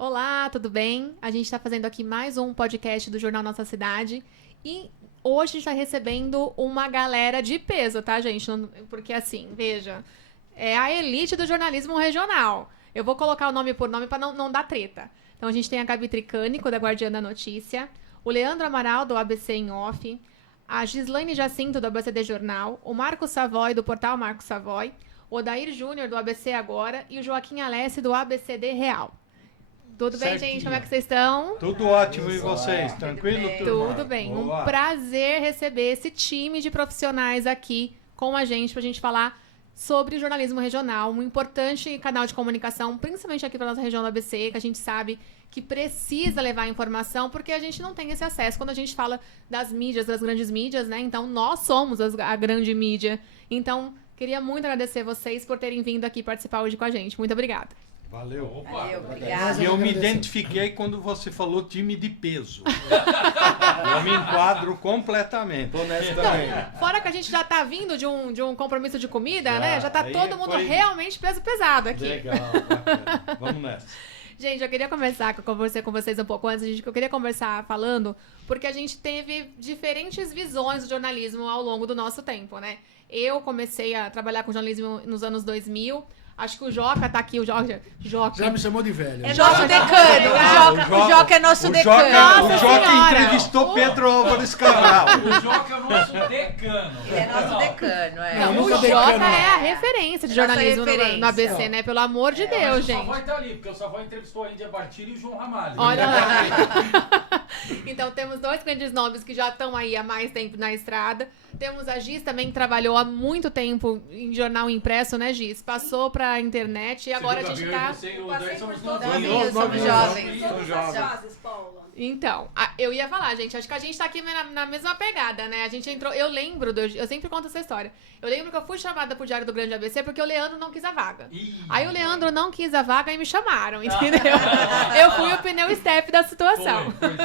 Olá, tudo bem? A gente está fazendo aqui mais um podcast do Jornal Nossa Cidade e hoje a gente está recebendo uma galera de peso, tá, gente? Porque assim, veja, é a elite do jornalismo regional. Eu vou colocar o nome por nome para não dar treta. Então a gente tem a Gabi Tricânico, da Guardiã da Notícia, o Leandro Amaral, do ABC em Off, a Gislaine Jacinto, do ABCD Jornal, o Marcos Savoy, do portal Marcos Savoy, o Odair Júnior, do ABC Agora e o Joaquim Alessi, do ABCD Real. Tudo bem, gente? Como é que vocês estão? Tudo ótimo, e vocês? Tranquilo? Tudo bem. Um prazer receber esse time de profissionais aqui com a gente, pra gente falar sobre o jornalismo regional, um importante canal de comunicação, principalmente aqui para nossa região do ABC, que a gente sabe que precisa levar informação, porque a gente não tem esse acesso quando a gente fala das mídias, das grandes mídias, né? Então, nós somos a grande mídia. Então, queria muito agradecer vocês por terem vindo aqui participar hoje com a gente. Muito obrigada. Valeu. Opa. Valeu, obrigada. E eu me identifiquei quando você falou time de peso. Eu me enquadro completamente. Honestamente. Fora que a gente já tá vindo de um compromisso de comida, né? Já tá todo mundo realmente peso pesado aqui. Legal, bacana. Vamos nessa. Gente, eu queria começar com vocês um pouco antes. Eu queria conversar falando, porque a gente teve diferentes visões do jornalismo ao longo do nosso tempo, né? Eu comecei a trabalhar com jornalismo nos anos 2000. Acho que o Joca tá aqui, o Joca. Já me chamou de velho. É nosso decano. O Joca é nosso decano. O Joca entrevistou Pedro Álvares Cabral. O Joca é o nosso decano. Ele é nosso decano, é. Não, o Joca é a referência de jornalismo no ABC, né? Pelo amor de Deus, gente. O Savoy tá ali, porque o Savoy entrevistou a Índia Bartiri e o João Ramalho. Olha lá. Então, temos dois grandes nomes que já estão aí há mais tempo na estrada. Temos a Giz também, que trabalhou há muito tempo em jornal impresso, né, Giz? Passou pra internet e agora a gente tá... Somos jovens. Então, eu ia falar, gente, acho que a gente tá aqui na mesma pegada, né? A gente entrou, eu sempre conto essa história. Eu lembro que eu fui chamada pro Diário do Grande ABC porque o Leandro não quis a vaga. Aí o Leandro não quis a vaga e me chamaram, entendeu? Eu fui o pneu step da situação. Foi sim.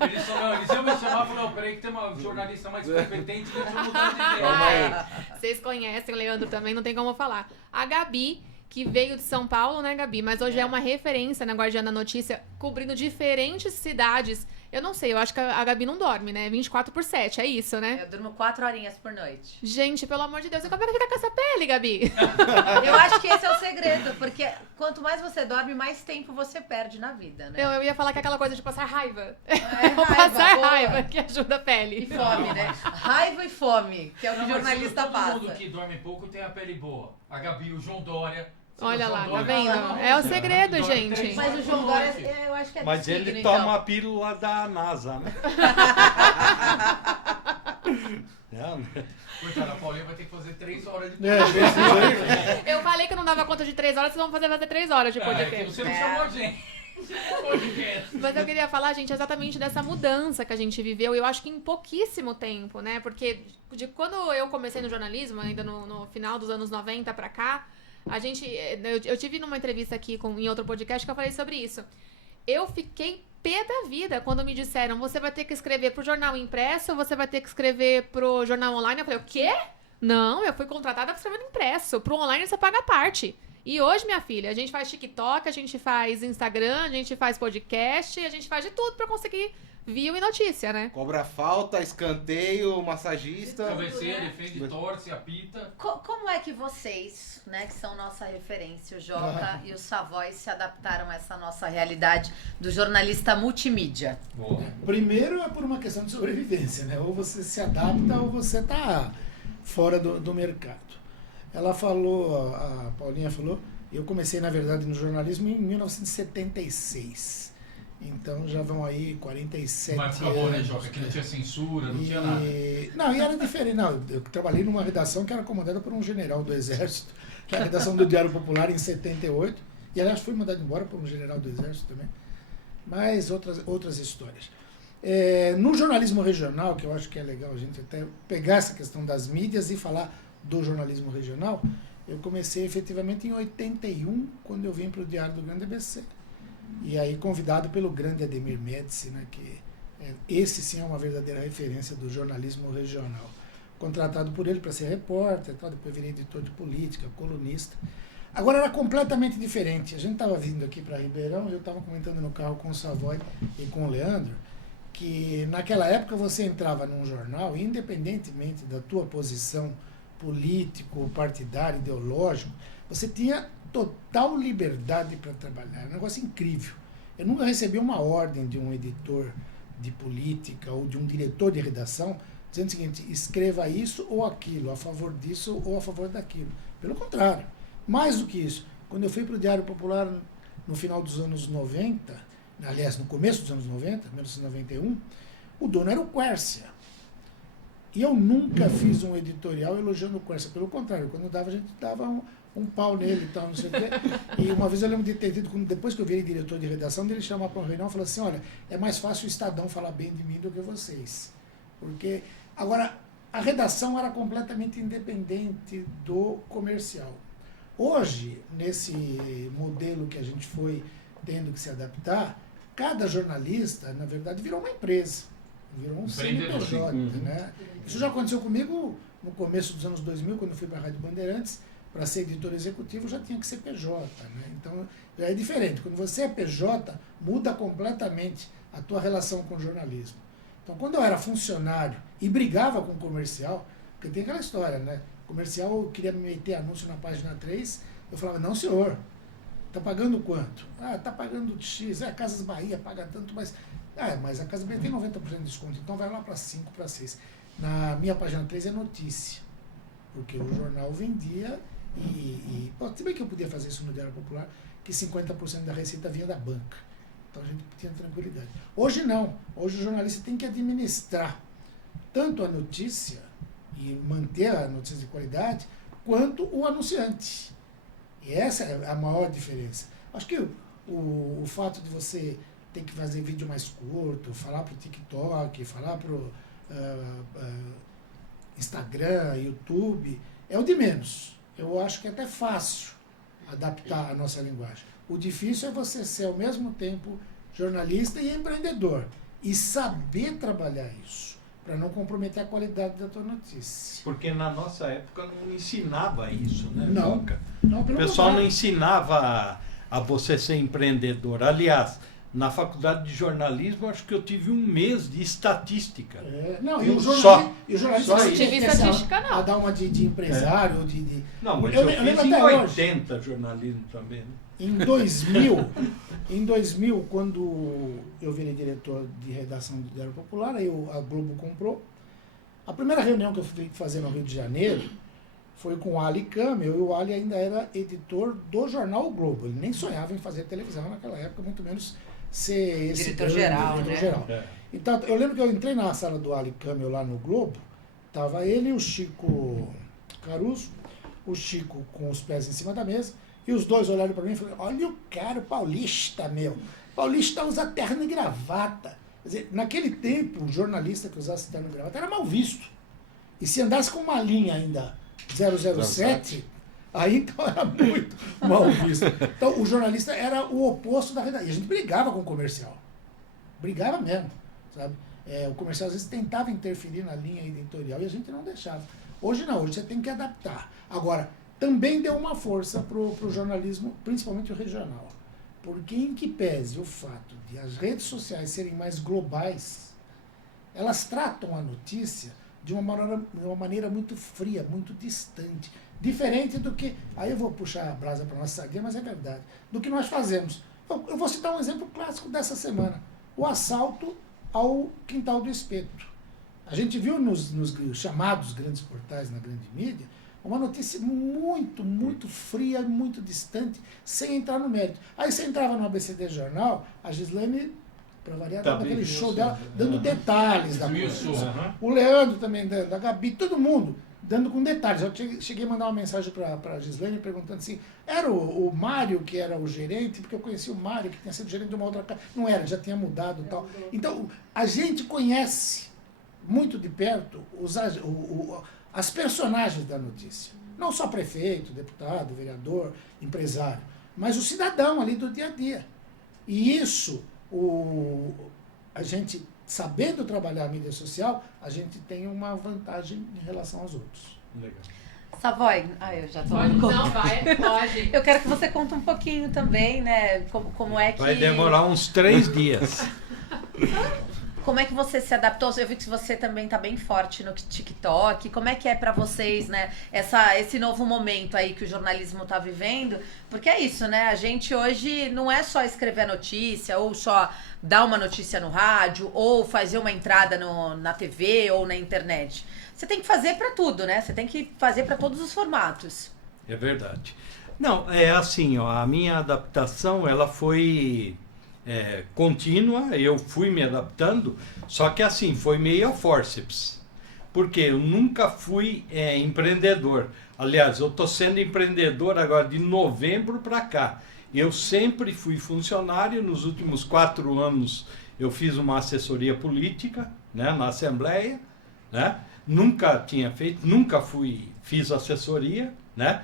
Eles iam me chamar e falaram, peraí que tem uma jornalista mais competente, deixa eu mudar de ideia. Vocês conhecem o Leandro também, não tem como falar. A Gabi, que veio de São Paulo, né, Gabi? Mas hoje é uma referência na Guardiã da Notícia, cobrindo diferentes cidades. Eu não sei, eu acho que a Gabi não dorme, né? 24/7, é isso, né? Eu durmo 4 horinhas por noite. Gente, pelo amor de Deus, como é que fica com essa pele, Gabi? Eu acho que esse é o segredo, porque quanto mais você dorme, mais tempo você perde na vida, né? Eu ia falar que é aquela coisa de passar raiva. Passar raiva, que ajuda a pele. E fome, né? Raiva e fome, que é o que o jornalista passa. Todo mundo que dorme pouco tem a pele boa. A Gabi, o João Dória... Olha lá, tá vendo? É o segredo, gente. Mas o João Dória, eu acho que é do Mas signo, ele então. toma a pílula da NASA, né? Coitada, a Paulinha vai ter que fazer 3 horas de Eu falei que eu não dava conta de 3 horas, vocês vão fazer 3 horas de podcast. Você não chamou a gente. Mas eu queria falar, gente, exatamente dessa mudança que a gente viveu, eu acho que em pouquíssimo tempo, né? Porque de quando eu comecei no jornalismo, ainda no final dos anos 90 pra cá, eu tive numa entrevista aqui em outro podcast que eu falei sobre isso. Eu fiquei pé da vida quando me disseram, você vai ter que escrever pro jornal impresso ou você vai ter que escrever pro jornal online. Eu falei, o quê? Não, eu fui contratada pra escrever no impresso. Pro online você paga a parte. E hoje, minha filha, a gente faz TikTok, a gente faz Instagram, a gente faz podcast, a gente faz de tudo pra conseguir view e notícia, né? Cobra falta, escanteio, massagista. Cabeceira, defende, torce, apita. Como é que vocês, né, que são nossa referência, o Joca e o Savoy, se adaptaram a essa nossa realidade do jornalista multimídia? Boa. Primeiro é por uma questão de sobrevivência, né? Ou você se adapta ou você tá fora do mercado. Ela falou, a Paulinha falou, eu comecei, na verdade, no jornalismo em 1976. Então já vão aí 47 Mas anos. acabou, né, Joca? Que não tinha censura, não tinha nada. Não, e era diferente. Não, eu trabalhei numa redação que era comandada por um general do Exército, que é a redação do Diário Popular em 78. E, aliás, fui mandado embora por um general do Exército também. Mas outras histórias. No jornalismo regional, que eu acho que é legal a gente até pegar essa questão das mídias e falar do jornalismo regional, eu comecei efetivamente em 81, quando eu vim para o Diário do Grande ABC. E aí convidado pelo grande Ademir Médici, né, que esse sim é uma verdadeira referência do jornalismo regional. Contratado por ele para ser repórter, depois virei editor de política, colunista. Agora era completamente diferente. A gente estava vindo aqui para Ribeirão, eu estava comentando no carro com o Savoy e com o Leandro, que naquela época você entrava num jornal, independentemente da tua posição político, partidário, ideológico, você tinha total liberdade para trabalhar. Era um negócio incrível. Eu nunca recebi uma ordem de um editor de política ou de um diretor de redação dizendo o seguinte: escreva isso ou aquilo, a favor disso ou a favor daquilo. Pelo contrário, mais do que isso, quando eu fui para o Diário Popular no final dos anos 90, aliás, no começo dos anos 90, 1991, o dono era o Quércia. E eu nunca fiz um editorial elogiando o Quércia. Pelo contrário, quando dava, a gente dava um pau nele e tal, não sei o quê. E uma vez eu lembro de ter dito, depois que eu virei diretor de redação, dele chamar para uma reunião e falar assim: olha, é mais fácil o Estadão falar bem de mim do que vocês. Porque, agora, a redação era completamente independente do comercial. Hoje, nesse modelo que a gente foi tendo que se adaptar, cada jornalista, na verdade, virou uma empresa, virou um CNPJ, né? Isso já aconteceu comigo no começo dos anos 2000, quando eu fui para a Rádio Bandeirantes. Para ser editor executivo já tinha que ser PJ, né? Então já é diferente. Quando você é PJ, muda completamente a tua relação com o jornalismo. Então, quando eu era funcionário e brigava com o comercial, porque tem aquela história, né? O comercial queria me meter anúncio na página 3, eu falava: não, senhor, tá pagando quanto? Ah, tá pagando X, Casas Bahia paga tanto, mas a Casa Bahia tem 90% de desconto, então vai lá para 5, para 6. Na minha página 3 é notícia, porque o jornal vendia se bem que eu podia fazer isso no Diário Popular, que 50% da receita vinha da banca. Então a gente tinha tranquilidade. Hoje não. Hoje o jornalista tem que administrar tanto a notícia e manter a notícia de qualidade, quanto o anunciante. E essa é a maior diferença. Acho que o fato de você ter que fazer vídeo mais curto, falar para o TikTok, falar para o Instagram, YouTube, é o de menos. Eu acho que é até fácil adaptar a nossa linguagem. O difícil é você ser, ao mesmo tempo, jornalista e empreendedor. E saber trabalhar isso, para não comprometer a qualidade da tua notícia. Porque na nossa época não ensinava isso, né, Não. Joca? Não, O pelo pessoal não contrário. ensinava a você ser empreendedor. Aliás, na faculdade de jornalismo, acho que eu tive um mês de estatística. Não, e o Só. jornalista Só não isso. tinha Tive que essa- estatística, não. a dar uma de empresário, Não, mas Eu eu, lembro fiz em até hoje. 80 jornalismo também. Né? Em 2000, quando eu virei diretor de redação do Diário Popular, aí a Globo comprou. A primeira reunião que eu fui fazer no Rio de Janeiro foi com o Ali Camel, e o Ali ainda era editor do jornal o Globo. Ele nem sonhava em fazer televisão naquela época, muito menos ser esse Diretor-geral, diretor né? geral. É. Então, eu lembro que eu entrei na sala do Ali Camel lá no Globo, tava ele e o Chico Caruso, o Chico com os pés em cima da mesa, e os dois olharam para mim e falaram: olha o cara, o paulista, meu. Paulista usa terno e gravata. Quer dizer, naquele tempo, o jornalista que usasse terno e gravata era mal visto. E se andasse com uma linha ainda 007, aí então era muito mal visto. Então o jornalista era o oposto da redação. E a gente brigava com o comercial. Brigava mesmo, sabe? O comercial às vezes tentava interferir na linha editorial e a gente não deixava. Hoje não, hoje você tem que adaptar. Agora, também deu uma força pro jornalismo, principalmente o regional. Porque em que pese o fato de as redes sociais serem mais globais, elas tratam a notícia de uma maneira muito fria, muito distante. Diferente do que, aí eu vou puxar a brasa para nossa sardinha, mas é verdade, do que nós fazemos. Então, eu vou citar um exemplo clássico dessa semana. O assalto ao Quintal do Espeto. A gente viu nos chamados grandes portais na grande mídia, uma notícia muito, muito fria, muito distante, sem entrar no mérito. Aí você entrava no ABCD Jornal, a Gislaine, para variar, dava aquele show dela, dando detalhes da coisa. O Leandro também dando, a Gabi, todo mundo dando com detalhes. Eu cheguei a mandar uma mensagem para a Gislaine perguntando assim, era o Mário que era o gerente, porque eu conheci o Mário, que tinha sido gerente de uma outra casa. Não era, já tinha mudado e tal. Então, a gente conhece muito de perto as personagens da notícia. Não só prefeito, deputado, vereador, empresário, mas o cidadão ali do dia a dia. E isso, a gente, sabendo trabalhar a mídia social, a gente tem uma vantagem em relação aos outros. Legal. Savoy, eu já tô... Pode, não, vai, pode. Eu quero que você conte um pouquinho também, né? Como é que... Vai demorar uns 3 dias. Como é que você se adaptou? Eu vi que você também tá bem forte no TikTok. Como é que é pra vocês, né? Esse novo momento aí que o jornalismo tá vivendo? Porque é isso, né? A gente hoje não é só escrever a notícia, ou só dar uma notícia no rádio, ou fazer uma entrada na TV ou na internet. Você tem que fazer pra tudo, né? Você tem que fazer pra todos os formatos. É verdade. Não, é assim, ó, a minha adaptação, ela foi contínua, eu fui me adaptando, só que assim, foi meio a forceps. Porque eu nunca fui empreendedor. Aliás, eu estou sendo empreendedor agora de novembro para cá. Eu sempre fui funcionário, nos últimos 4 anos eu fiz uma assessoria política, né, na Assembleia, né? Nunca tinha feito, fiz assessoria, né?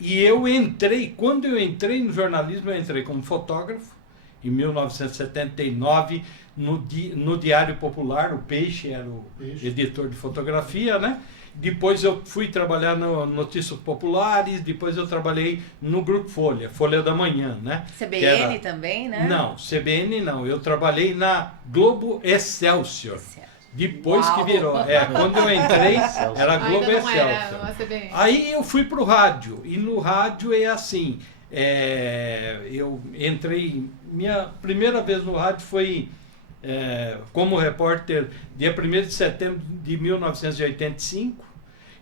E eu entrei, quando eu entrei no jornalismo, eu entrei como fotógrafo, em 1979, no Diário Popular, o Peixe era o editor de fotografia, né? Depois eu fui trabalhar no Notícias Populares, depois eu trabalhei no Grupo Folha da Manhã, né? CBN também, né? Não, CBN não, eu trabalhei na Globo Excelsior. Depois Uau. que virou. Quando eu entrei, era Globo Ainda não era Excelsior. uma CBN. Aí eu fui para o rádio. E no rádio é assim. Eu entrei. Minha primeira vez no rádio foi como repórter dia 1º de setembro de 1985.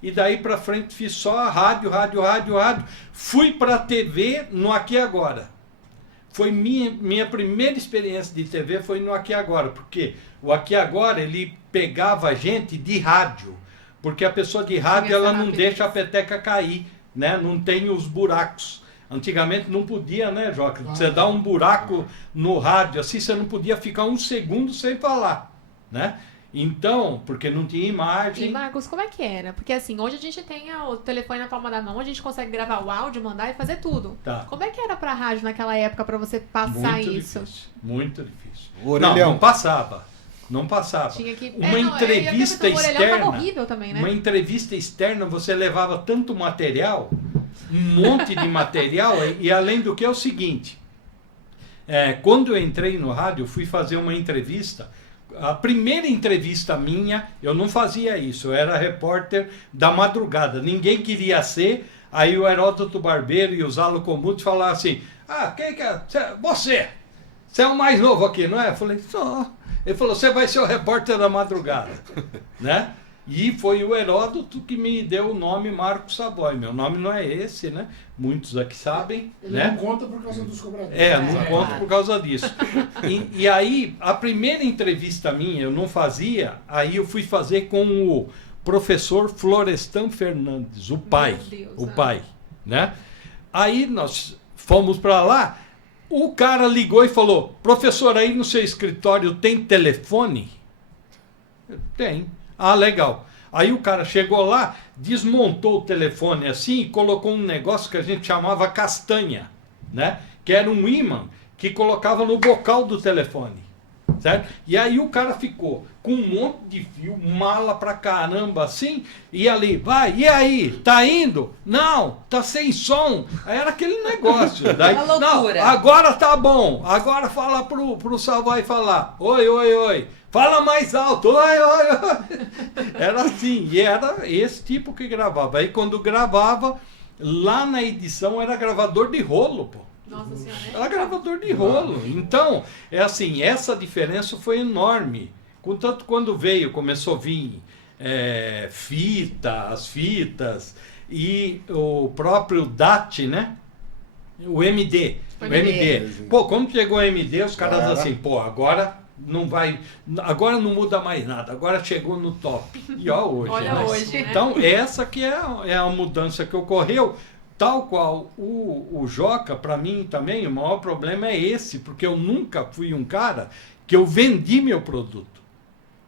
E daí para frente fiz só rádio. Fui para a TV no Aqui Agora. Foi minha primeira experiência de TV foi no Aqui Agora, porque o Aqui Agora ele pegava a gente de rádio, porque a pessoa de rádio ela não deixa a peteca cair, né? Não tem os buracos. Antigamente não podia, né, Joca? Você dá um buraco no rádio, assim você não podia ficar 1 segundo sem falar, né? Então, porque não tinha imagem. E Marcos, como é que era? Porque assim, hoje a gente tem o telefone na palma da mão, a gente consegue gravar o áudio, mandar e fazer tudo. Tá. Como é que era pra rádio naquela época pra você passar isso? Muito difícil. Orelhão. Não passava. Tinha que... Uma entrevista o orelhão externa. tava horrível também, né? Uma entrevista externa, você levava tanto material, um monte de material, e além do que é o seguinte, quando eu entrei no rádio, eu fui fazer uma entrevista. A primeira entrevista minha, eu não fazia isso, eu era repórter da madrugada, ninguém queria ser, aí o Heródoto Barbeiro e o Zalo Comut falaram assim, quem que é? Você é o mais novo aqui, não é? Eu falei, só. Ele falou, você vai ser o repórter da madrugada, né? E foi o Heródoto que me deu o nome Marcos Savoy. Meu nome não é esse, né? Muitos aqui sabem, Ele né? não conta por causa dos cobradores. Não conto por causa disso. E aí, a primeira entrevista minha eu não fazia, aí eu fui fazer com o professor Florestan Fernandes, o pai. Deus, Pai, né? Aí nós fomos para lá, o cara ligou e falou, professor, aí no seu escritório tem telefone? Tem. Legal. Aí o cara chegou lá, desmontou o telefone assim e colocou um negócio que a gente chamava castanha, né? Que era um ímã que colocava no bocal do telefone, certo? E aí o cara ficou com um monte de fio, mala pra caramba assim, e ali, vai, e aí, tá indo? Não, tá sem som. Aí era aquele negócio. Daí, uma loucura. Não, agora tá bom, agora fala pro Savoy falar, oi. Fala mais alto, oi. Era assim, e era esse tipo que gravava. Aí quando gravava, lá na edição era gravador de rolo, pô. Nossa Senhora, né? Era gravador de rolo. Então, assim, essa diferença foi enorme. Contanto, quando começou a vir as fitas, e o próprio DAT, né? O MD. O MD. Pô, quando chegou o MD, os caras assim, pô, agora não muda mais nada, agora chegou no top. E hoje. Olha né? hoje, né? Então, essa que é a mudança que ocorreu, tal qual o Joca, para mim também, o maior problema é esse, porque eu nunca fui um cara que eu vendi meu produto,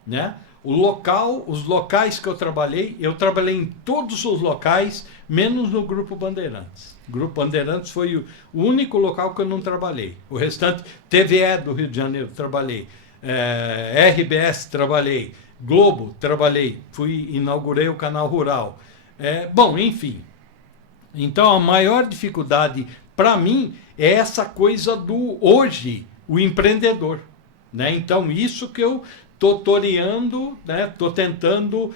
né? Os locais que eu trabalhei em todos os locais, menos no Grupo Bandeirantes. O Grupo Bandeirantes foi o único local que eu não trabalhei. O restante, TVE do Rio de Janeiro, trabalhei. RBS, trabalhei. Globo, trabalhei. Inaugurei o Canal Rural. Bom, enfim. Então, a maior dificuldade para mim é essa coisa do hoje, o empreendedor. Né? Então, isso que eu estou toreando, né? Estou tentando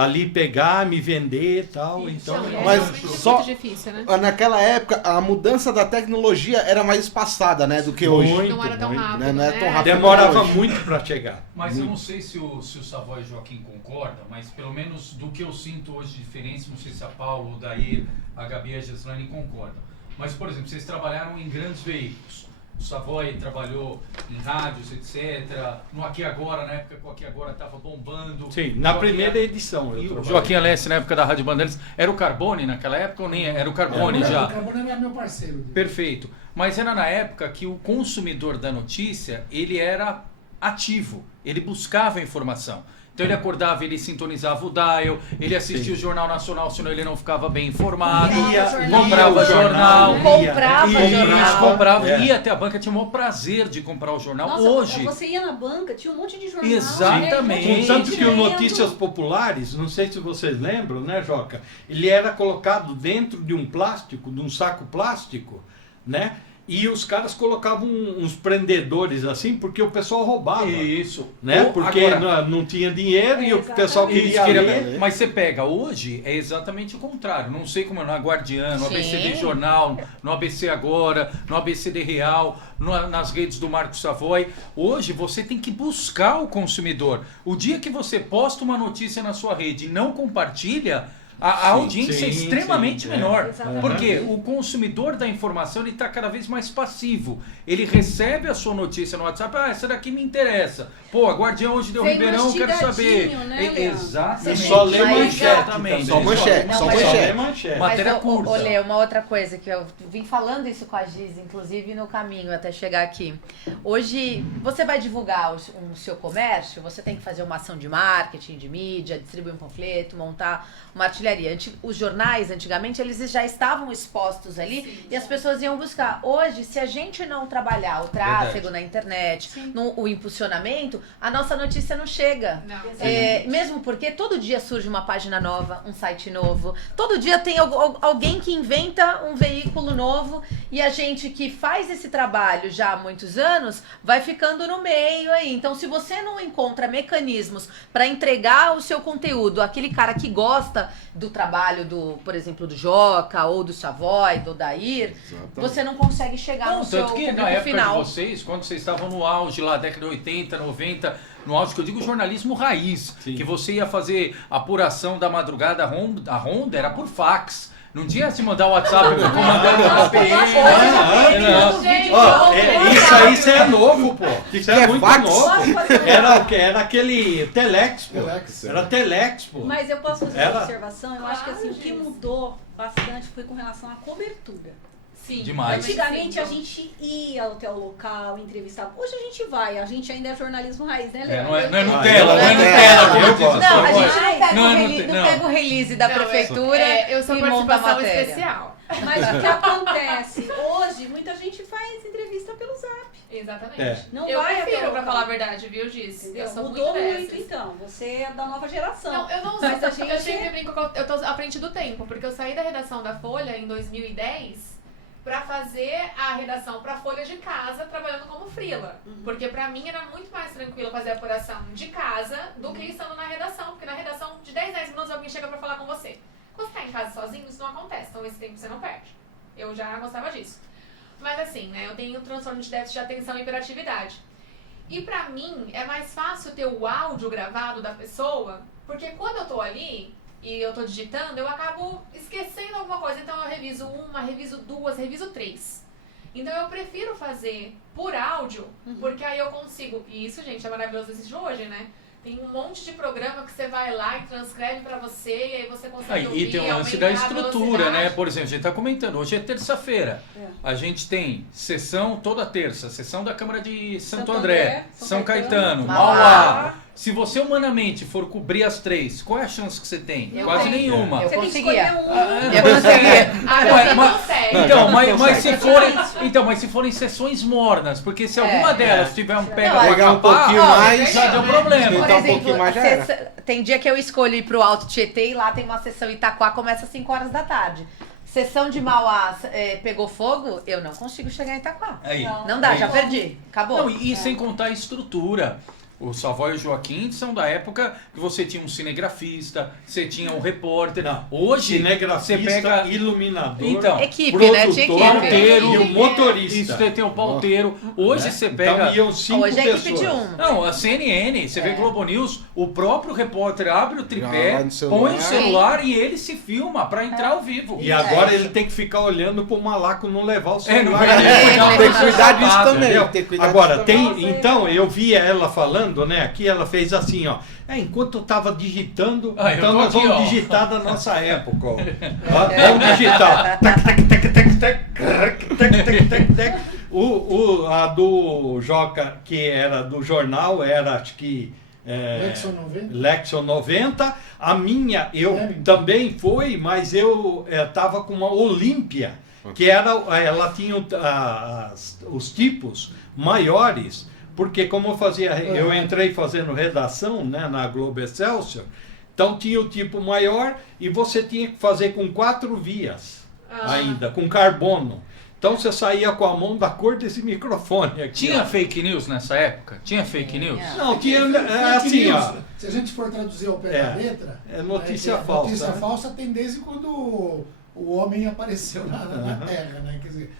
ali pegar, me vender e tal. Então, mas realmente só- muito difícil, né? Naquela época, a mudança da tecnologia era mais espaçada, né, do que hoje. Não era tão muito. rápido, Né? Não é tão rápido. Demorava hoje. muito para chegar. Mas eu não sei se o Savoy e o Joaquim concordam, mas pelo menos do que eu sinto hoje de diferença, não sei se a Paulo, o Dair, a Gabi e a Gislaine concordam. Mas, por exemplo, vocês trabalharam em grandes veículos. O Savoy trabalhou em rádios, etc. No Aqui Agora, na época que o Aqui Agora estava bombando. Sim, na Joaquim- primeira edição eu E o trabalhei. Joaquim Alessi, na época da Rádio Bandeirantes, era o Carbone naquela época ou nem era o Carbone O já? Carbone era meu parceiro. Perfeito. Mas era na época que o consumidor da notícia, ele era ativo, ele buscava informação. Então ele acordava, ele sintonizava o dial, ele assistia o Jornal Nacional, senão ele não ficava bem informado, comprava jornal, Comprava jornal. comprava, É. ia até a banca, tinha o maior prazer de comprar o jornal. Nossa, Hoje, você ia na banca, tinha um monte de jornal. Exatamente. né? Contanto que o Lendo. Notícias Populares, não sei se vocês lembram, né, Joca? Ele era colocado dentro de um plástico, de um saco plástico, né? E os caras colocavam uns prendedores assim, porque o pessoal roubava. isso, Né? Ou Porque agora- não tinha dinheiro e o Exatamente. pessoal Isso, queria ler. mas você pega hoje, é exatamente o contrário. Não sei como é no Guardiã, no Sim. ABCD Jornal, no ABC Agora, no ABCD Real, nas redes do Marco Savoy. Hoje você tem que buscar o consumidor. O dia que você posta uma notícia na sua rede e não compartilha, a audiência é sim, extremamente sim, menor. Exatamente. Porque o consumidor da informação ele está cada vez mais passivo. Ele recebe a sua notícia no WhatsApp, essa daqui me interessa. Pô, a Guardiã hoje deu Vem Ribeirão, quero saber. mastigadinho, né, Leandro? Exatamente. E só lê Mas, manchete. Exatamente. Só manchete, Não, só mas- Só lê manchete. manchete. Matéria Mas, curta. Olê, uma outra coisa que eu vim falando isso com a Giz, inclusive no caminho até chegar aqui. Hoje, você vai divulgar o seu comércio, você tem que fazer uma ação de marketing, de mídia, distribuir um panfleto, montar uma artilharia. Os jornais, antigamente, eles já estavam expostos ali e as pessoas iam buscar. Hoje, se a gente não trabalhar o tráfego na internet, o impulsionamento, a nossa notícia não chega. Não. Mesmo porque todo dia surge uma página nova, um site novo. Todo dia tem alguém que inventa um veículo novo e a gente que faz esse trabalho já há muitos anos vai ficando no meio aí. Então, se você não encontra mecanismos para entregar o seu conteúdo, aquele cara que gosta do trabalho por exemplo, do Joca ou do Savoy, do Dair, você não consegue chegar Não, no seu tanto que público na época final. de vocês, quando vocês estavam no auge lá, década de 80, 90, no auge que eu digo jornalismo raiz, Sim. que você ia fazer apuração da madrugada, a ronda era por fax. Não tinha se mandar o WhatsApp pro comandante da PM. Não. Gente, Ó, eu- isso é novo, pô. Isso é Que é muito fax? novo. Era aquele Telex, pô. Telex. Era Telex, pô. Mas eu posso fazer Ela- uma observação? Eu acho que assim, o que Claro, mudou bastante foi com relação à cobertura. Sim, Demais. Antigamente a sim. gente ia até o local, entrevistava. Hoje a gente vai, a gente ainda é jornalismo raiz, né, É, Leandro? não é Ah, Nutella, não é eu- Nutella. eu viu, gosto. Jesus? Não, a gente Vai. não pega, Não, o, não release, tem- não não. pega o release da Não, prefeitura eu sou e monta a participação matéria. especial. Mas o que acontece? Hoje, muita gente faz entrevista pelo Zap. Exatamente. É. Não Eu vai até prefiro, o pra local. falar a verdade, viu, Giz? Entendeu? Eu sou Mudou muito muito, dessas. então. Você é da nova geração. Não, eu não uso, Mas a eu gente- sempre brinco que eu tô à frente do tempo, porque eu saí da redação da Folha em 2010 pra fazer a redação pra Folha de casa, trabalhando como freela. Porque pra mim era muito mais tranquilo fazer a apuração de casa do que estando na redação, porque na redação de 10 minutos alguém chega pra falar com você. Quando você tá em casa sozinho, isso não acontece, então esse tempo você não perde. Eu já gostava disso. Mas assim, né, eu tenho transtorno de déficit de atenção e hiperatividade. E pra mim, é mais fácil ter o áudio gravado da pessoa, porque quando eu tô ali e eu tô digitando, eu acabo esquecendo alguma coisa. Então eu reviso uma, reviso duas, reviso três. Então eu prefiro fazer por áudio, porque aí eu consigo... E isso, gente, é maravilhoso esse de hoje, né? Tem um monte de programa que você vai lá e transcreve pra você, e aí você consegue ouvir, E tem o lance da aumentar a estrutura, velocidade. né? Por exemplo, a gente está comentando, hoje é terça-feira. É. A gente tem sessão toda terça, sessão da Câmara de Santo Santo André, André, São São Caetano, Mauá, Mauá, Se você humanamente for cobrir as 3, qual é a chance que você tem? Eu Quase tenho. nenhuma. Eu Você tem que conseguia. escolher um. Eu conseguia. Consegue. Então, mas consegue. se forem sessões mornas, porque se alguma delas tiver um pega Não, pra Pegar um capar, pouquinho mais. já deu problema. Por Tentar um exemplo, pouquinho mais já era. tem dia que eu escolho ir pro Alto Tietê e lá tem uma sessão em Itaquá, começa às 5 horas da tarde. Sessão de Mauá pegou fogo, eu não consigo chegar em Itaquá. Aí. Não dá, Aí. já perdi. Acabou. Não, e sem contar a estrutura. O Savoy e o Joaquim são da época que você tinha um cinegrafista, você tinha um repórter. Não, Hoje, cinegrafista, você pega... iluminador, Então, Equipe, né? Tinha produtor equipe. Pauteiro. e o motorista. Isso, você tem o pauteiro. Hoje você pega... Então iam 5 Hoje é pessoas. equipe de um. Não, a CNN, você vê Globo News, o próprio repórter abre o Já tripé, vai no celular. põe o celular e ele se filma pra entrar ao vivo. E agora ele tem que ficar olhando pro malaco não levar o não celular vai dele. Tem que cuidar disso Entendeu? também. Entendeu? Tem que cuidar Agora, disso também. tem. Então, eu via ela falando, né? Aqui ela fez assim, ó. Enquanto eu tava digitando, Ah, eu então tô nós aqui, vamos ó. digitar da nossa época, ó. Vamos digitar. Tac, tac, tac, tac, tac, tac, tac, tac, tac. A do Joca, que era do jornal, era acho que. Lexon 90? Lexon 90. A minha, eu É, também foi, mas eu tava com uma Olímpia, que era, ela tinha os tipos maiores, porque como eu fazia, eu entrei fazendo redação, né, na Globo Excelsior, então tinha o tipo maior e você tinha que fazer com 4 vias ainda, com carbono. Então você saía com a mão da cor desse microfone aqui. Tinha ó. fake news nessa época? Tinha fake news? Não, tinha Fake assim, news, ó. se a gente for traduzir ao pé da letra, é notícia que falsa, Notícia né? falsa tem desde quando o homem apareceu na Terra, né? Quer dizer,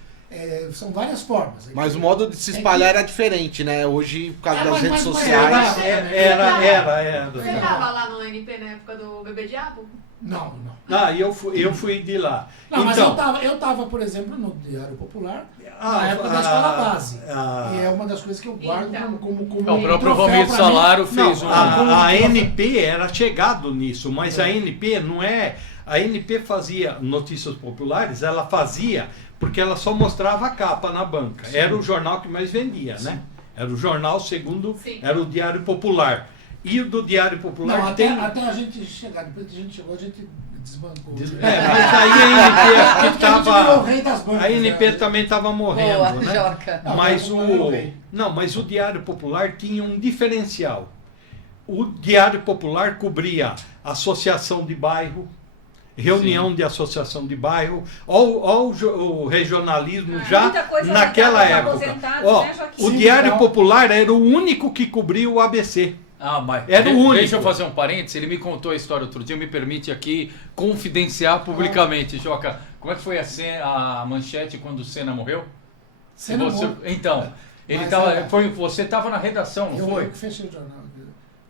são várias formas. Mas o modo de se espalhar era diferente, né? Hoje, por causa das mas- redes mas- sociais. Era. Você tava lá no NP na época do Bebê Diabo? Não. Ah, eu fui de lá. Não, mas então, eu tava, por exemplo, no Diário Popular, Ah, na época da escola base. ah. E é uma das coisas que eu guardo Então. como O próprio troféu Romero pra Salaro mim. fez Não, um... a ANP era chegado nisso, mas a ANP não é... A ANP fazia notícias populares, ela fazia porque ela só mostrava a capa na banca. Era o jornal que mais vendia, né? Era o jornal, segundo, Sim. era o Diário Popular. E o do Diário Popular Não, até tem... a gente chegar, depois que a gente chegou, a gente desbancou. mas aí a ANP Tanto que a gente virou o tava... rei das bancas, A ANP né? também estava morrendo, Boa, né? Joca. Não, Mas não, não, não. mas o Diário Popular tinha um diferencial. O Diário Popular cobria associação de bairro, reunião de associação de bairro, o regionalismo já muita coisa naquela ligada aos época. aposentados, Ó, né, Joaquim? o Sim, Diário então. Popular era o único que cobria o ABC. Ah, mas Era o único. Deixa eu fazer um parênteses. Ele me contou a história outro dia, me permite aqui confidenciar publicamente. Joca, como é que foi a manchete quando o Senna morreu? Você não Você- Então, ele Mas tava, é- você estava na redação, não eu foi? que fechei o jornal.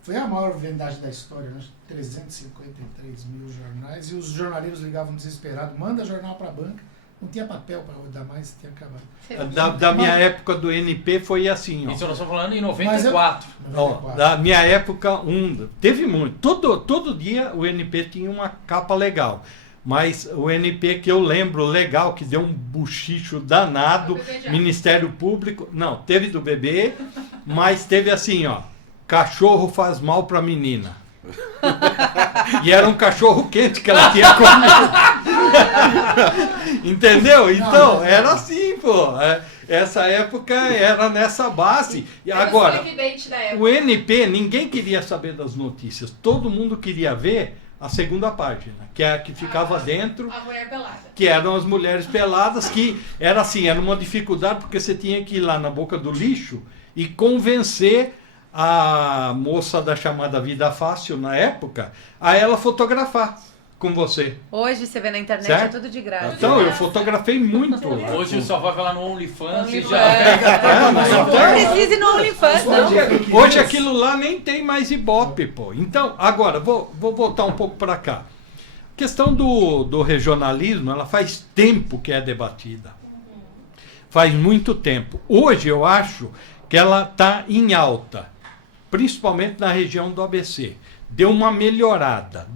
Foi a maior vendagem da história, né? 353 mil jornais. E os jornaleiros ligavam desesperados. Manda jornal para a banca. Não tinha papel para dar mais, tinha acabado. Da minha época do NP foi assim, ó. Isso nós estamos falando em 94. Ó, da minha época, teve muito. Todo dia o NP tinha uma capa legal. Mas o NP que eu lembro legal, que deu um buchicho danado, Do bebê já. Ministério Público. Não, teve do bebê, mas teve assim, ó. Cachorro faz mal pra menina. E era um cachorro quente que ela tinha comido. Entendeu? Então, era assim, pô. Essa época era nessa base. E agora, Era o clickbait da época. o NP, ninguém queria saber das notícias. Todo mundo queria ver a segunda página, que é a que ficava dentro, A mulher pelada. que eram as mulheres peladas, que era assim, era uma dificuldade, porque você tinha que ir lá na boca do lixo e convencer a moça da chamada Vida Fácil, na época, a ela fotografar com você. Hoje você vê na internet, Certo? é tudo de graça. Então, eu fotografei muito. Hoje só vai falar no OnlyFans e OnlyFans. já... mas Não então- precisa ir no OnlyFans, não. Hoje aquilo lá nem tem mais ibope, pô. Então, agora, vou voltar um pouco para cá. A questão do regionalismo, ela faz tempo que é debatida. Faz muito tempo. Hoje eu acho que ela está em alta, principalmente na região do ABC. Deu uma melhorada.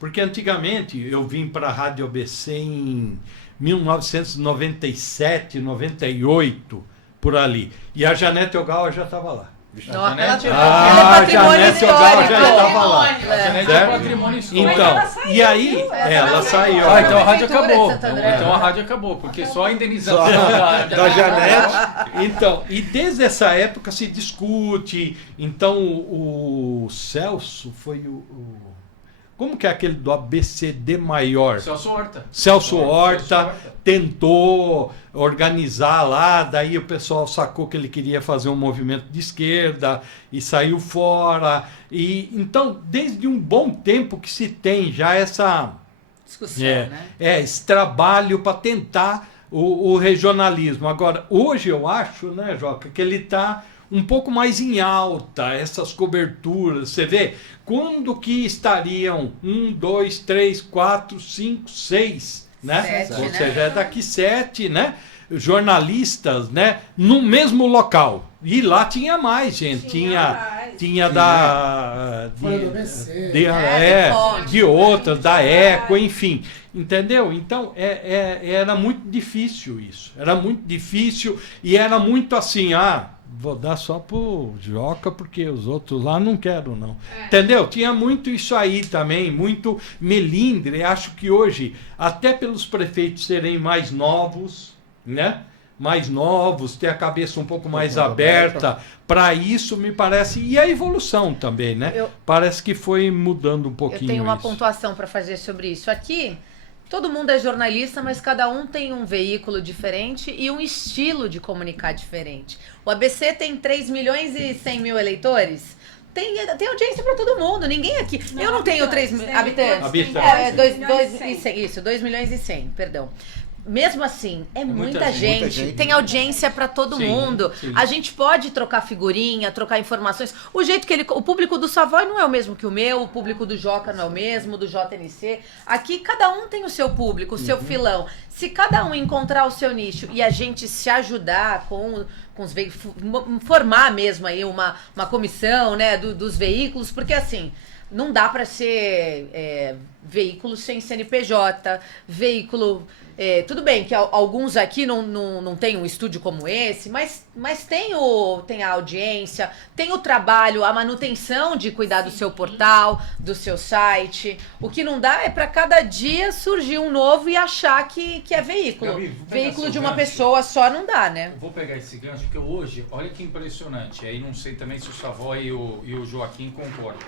Porque antigamente eu vim para a Rádio ABC em 1997, 98, por ali. E a Janete Ogawa já estava lá. Não, ela Janete- ela é patrimônio Janete Ogawa já histórico. estava lá. A Janete é Certo? patrimônio histórico. Então, e aí, ela saiu. Ah, então a rádio Prefeitura de acabou. Santo André. Então a rádio acabou, porque só a indenização Da Janete. Então, e desde essa época se discute. Então, o Celso foi como que é aquele do ABCD maior? Celso Horta. Celso Horta Celso Horta. tentou organizar lá, daí o pessoal sacou que ele queria fazer um movimento de esquerda e saiu fora. E então, desde um bom tempo que se tem já Discussão, né? esse trabalho para tentar o regionalismo. Agora, hoje eu acho, né, Joca, que ele está um pouco mais em alta, essas coberturas. Você vê, quando que estariam 1, 2, 3, 4, 5, 6, né? 7, Ou né? seja, é daqui 7, né? Jornalistas, né? No mesmo local. E lá tinha mais, gente. Tinha da... Folha do ABC. de outras, da Eco, enfim. Entendeu? Então, era muito difícil isso. Era muito difícil e era muito assim, vou dar só pro Joca, porque os outros lá não quero, não. Entendeu? Tinha muito isso aí também, muito melindre. Acho que hoje, até pelos prefeitos serem mais novos, né? Mais novos, ter a cabeça um pouco mais aberta, para isso me parece. E a evolução também, né? Parece que foi mudando um pouquinho. Eu tenho uma isso. pontuação para fazer sobre isso. Aqui, todo mundo é jornalista, mas cada um tem um veículo diferente e um estilo de comunicar diferente. O ABC tem 3 milhões e 100 mil eleitores. Tem audiência para todo mundo. Ninguém aqui. Eu não tenho 3 mil habitantes. Isso, 2 milhões e 100, perdão. Mesmo assim, é muita gente. Tem audiência para todo mundo. Sim. A gente pode trocar figurinha, trocar informações. O jeito que o público do Savoy não é o mesmo que o meu, o público do Joca não é o mesmo, do JNC. Aqui cada um tem o seu público, o seu filão. Se cada um encontrar o seu nicho e a gente se ajudar com os veículos, formar mesmo aí uma comissão, né, dos veículos, porque assim, não dá para ser veículo sem CNPJ, veículo... tudo bem que alguns aqui não tem um estúdio como esse, mas tem a audiência, tem o trabalho, a manutenção de cuidar do seu portal, do seu site. O que não dá é para cada dia surgir um novo e achar que é veículo. Gabi, vou pegar Veículo seu de uma gancho. pessoa só não dá, né? Eu vou pegar esse gancho, porque hoje, olha que impressionante. Aí não sei também se o Savoy e o Joaquim concordam.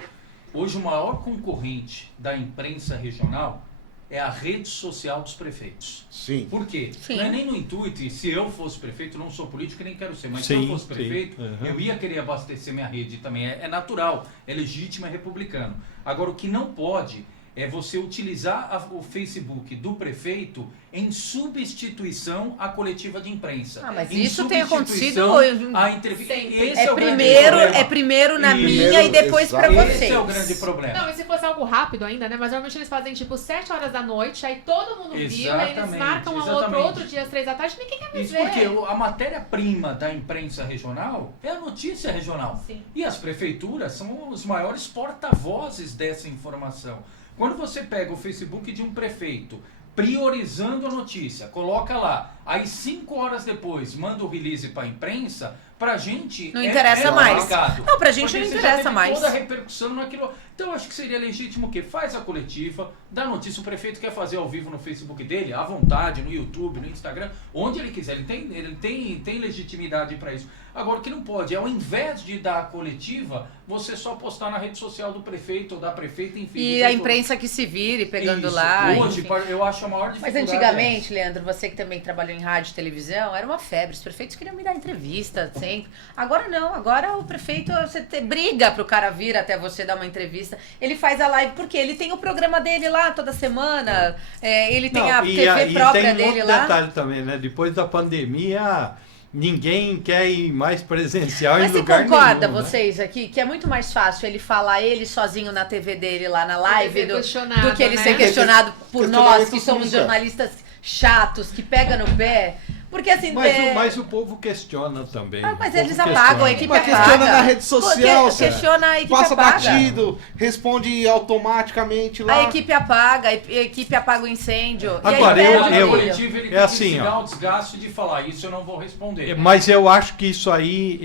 Hoje o maior concorrente da imprensa regional é a rede social dos prefeitos. Sim. Por quê? Sim. Não é nem no intuito, e se eu fosse prefeito, não sou político e nem quero ser, mas se Sim, eu fosse sim. prefeito, Uhum. eu ia querer abastecer minha rede também. É natural, é legítimo, é republicano. Agora, o que não pode é você utilizar o Facebook do prefeito em substituição à coletiva de imprensa. Mas Em isso tem acontecido substituição à entrevista. Esse É o grande primeiro, problema. é primeiro na Primeiro, minha e depois pra exato. vocês. Esse é o grande problema. Não, e se fosse algo rápido ainda, né? Mas normalmente eles fazem tipo 7 horas da noite, aí todo mundo viu, aí eles Exatamente, marcam exatamente. outro dia às 3 da tarde, ninguém quer me Isso ver. porque a matéria-prima da imprensa regional é a notícia regional. Sim. E as prefeituras são os maiores porta-vozes dessa informação. Quando você pega o Facebook de um prefeito priorizando a notícia, coloca lá, aí 5 horas depois manda o release para a imprensa, pra gente Não interessa mais. complicado. Não, pra gente Porque não você já interessa teve mais. toda a repercussão naquilo. Então eu acho que seria legítimo o quê? Faz a coletiva, dá notícia, o prefeito quer fazer ao vivo no Facebook dele, à vontade, no YouTube, no Instagram, onde ele quiser, ele tem legitimidade para isso. Agora o que não pode é, ao invés de dar a coletiva, você só postar na rede social do prefeito ou da prefeita, enfim. E do a setor. imprensa que se vire pegando Isso. lá. Hoje, enfim. eu acho a maior Mas dificuldade. antigamente, Leandro, você que também trabalhou em rádio e televisão, era uma febre. Os prefeitos queriam me dar entrevista sempre. Agora não, agora o prefeito, briga pro cara vir até você dar uma entrevista. Ele faz a live, porque ele tem o programa dele lá toda semana, ele tem a TV própria tem um dele outro lá. detalhe também, né? Depois da pandemia, ninguém quer ir mais presencial Mas em você lugar concorda, nenhum, né? vocês aqui, que é muito mais fácil ele falar ele sozinho na TV dele lá na live ser do questionado, que ele né? ser questionado por Questionamento nós, que somos nunca. jornalistas chatos, que pega no pé. Porque assim... Mas o povo questiona também. Mas O povo eles apagam, a equipe Mas apaga. questiona na rede social, Questiona a equipe passa apaga. batido, responde automaticamente lá. A equipe apaga o incêndio. Agora, e aí eu- perde o eu- brilho. coletivo, ele é tem assim, que se ó. dar o desgaste de falar, isso eu não vou responder. Mas eu acho que isso aí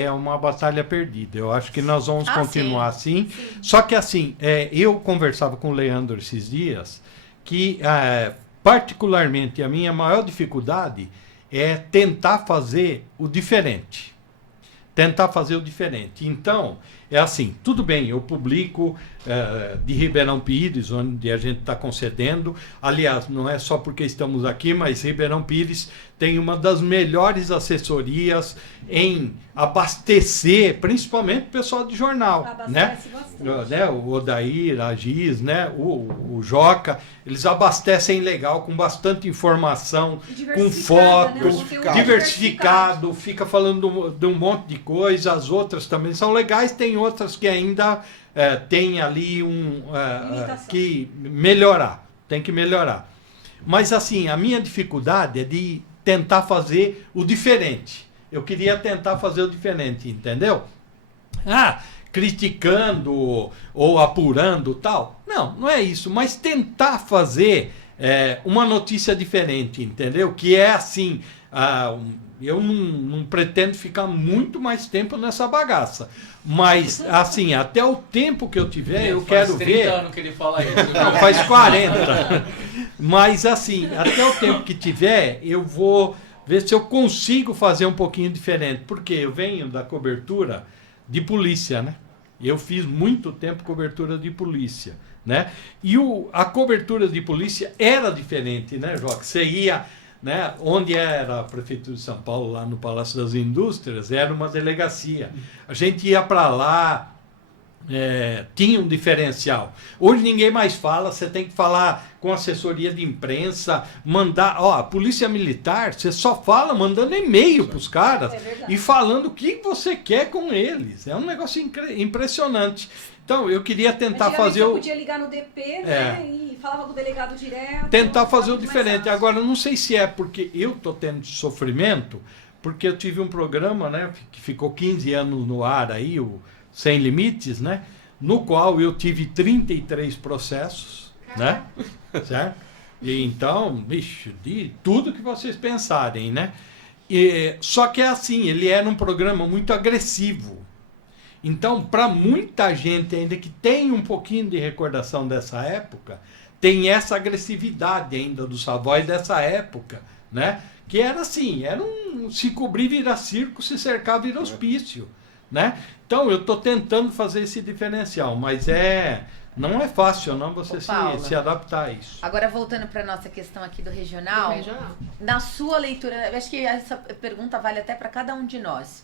é uma batalha perdida. Eu acho que nós vamos continuar assim. Só que assim, eu conversava com o Leandro esses dias que, particularmente, a minha maior dificuldade é tentar fazer o diferente. Tentar fazer o diferente. Então, é assim, tudo bem, eu publico de Ribeirão Pires, onde a gente está concedendo. Aliás, não é só porque estamos aqui, mas Ribeirão Pires tem uma das melhores assessorias em abastecer, principalmente o pessoal de jornal. Né? Abastece bastante. O Odair, a Giz, né? o Joca, eles abastecem legal, com bastante informação, E com diversificada, foto, né? Um conteúdo diversificado, fica falando de um monte de coisa. As outras também são legais, tem outras que ainda tem ali Limitação. que melhorar, tem que melhorar. Mas assim, a minha dificuldade é de tentar fazer o diferente. Eu queria tentar fazer o diferente, entendeu? Criticando ou apurando tal. Não é isso, mas tentar fazer uma notícia diferente, entendeu? Que é assim, eu não pretendo ficar muito mais tempo nessa bagaça. Mas, assim, até o tempo que eu tiver, eu quero Faz ver... 30 anos que ele fala isso. Não, faz 40. Mas, assim, até o tempo que tiver, eu vou ver se eu consigo fazer um pouquinho diferente. Porque eu venho da cobertura de polícia, né? Eu fiz muito tempo cobertura de polícia, né? E a cobertura de polícia era diferente, né, Joca? Você ia, né, onde era a Prefeitura de São Paulo, lá no Palácio das Indústrias, era uma delegacia. A gente ia para lá, tinha um diferencial. Hoje ninguém mais fala, você tem que falar com assessoria de imprensa, mandar... a Polícia Militar, você só fala mandando e-mail para os caras e falando o que você quer com eles. É um negócio impressionante. Então, eu queria tentar fazer Você podia ligar no DP, né? E falava com o delegado direto. Tentar fazer o muito mais diferente. fácil. Agora, não sei se é porque eu estou tendo sofrimento, porque eu tive um programa, né, que ficou 15 anos no ar aí, o Sem Limites, né, no qual eu tive 33 processos, né, certo? E então, bicho, de tudo que vocês pensarem, né? Só que é assim, ele era um programa muito agressivo. Então, para muita gente ainda que tem um pouquinho de recordação dessa época, tem essa agressividade ainda do Savoy dessa época, né? Que era assim, se cobrir vira circo, se cercar vira hospício, né? Então, eu estou tentando fazer esse diferencial, mas não é fácil não você se adaptar a isso. Agora, voltando para nossa questão aqui do regional, na sua leitura, eu acho que essa pergunta vale até para cada um de nós.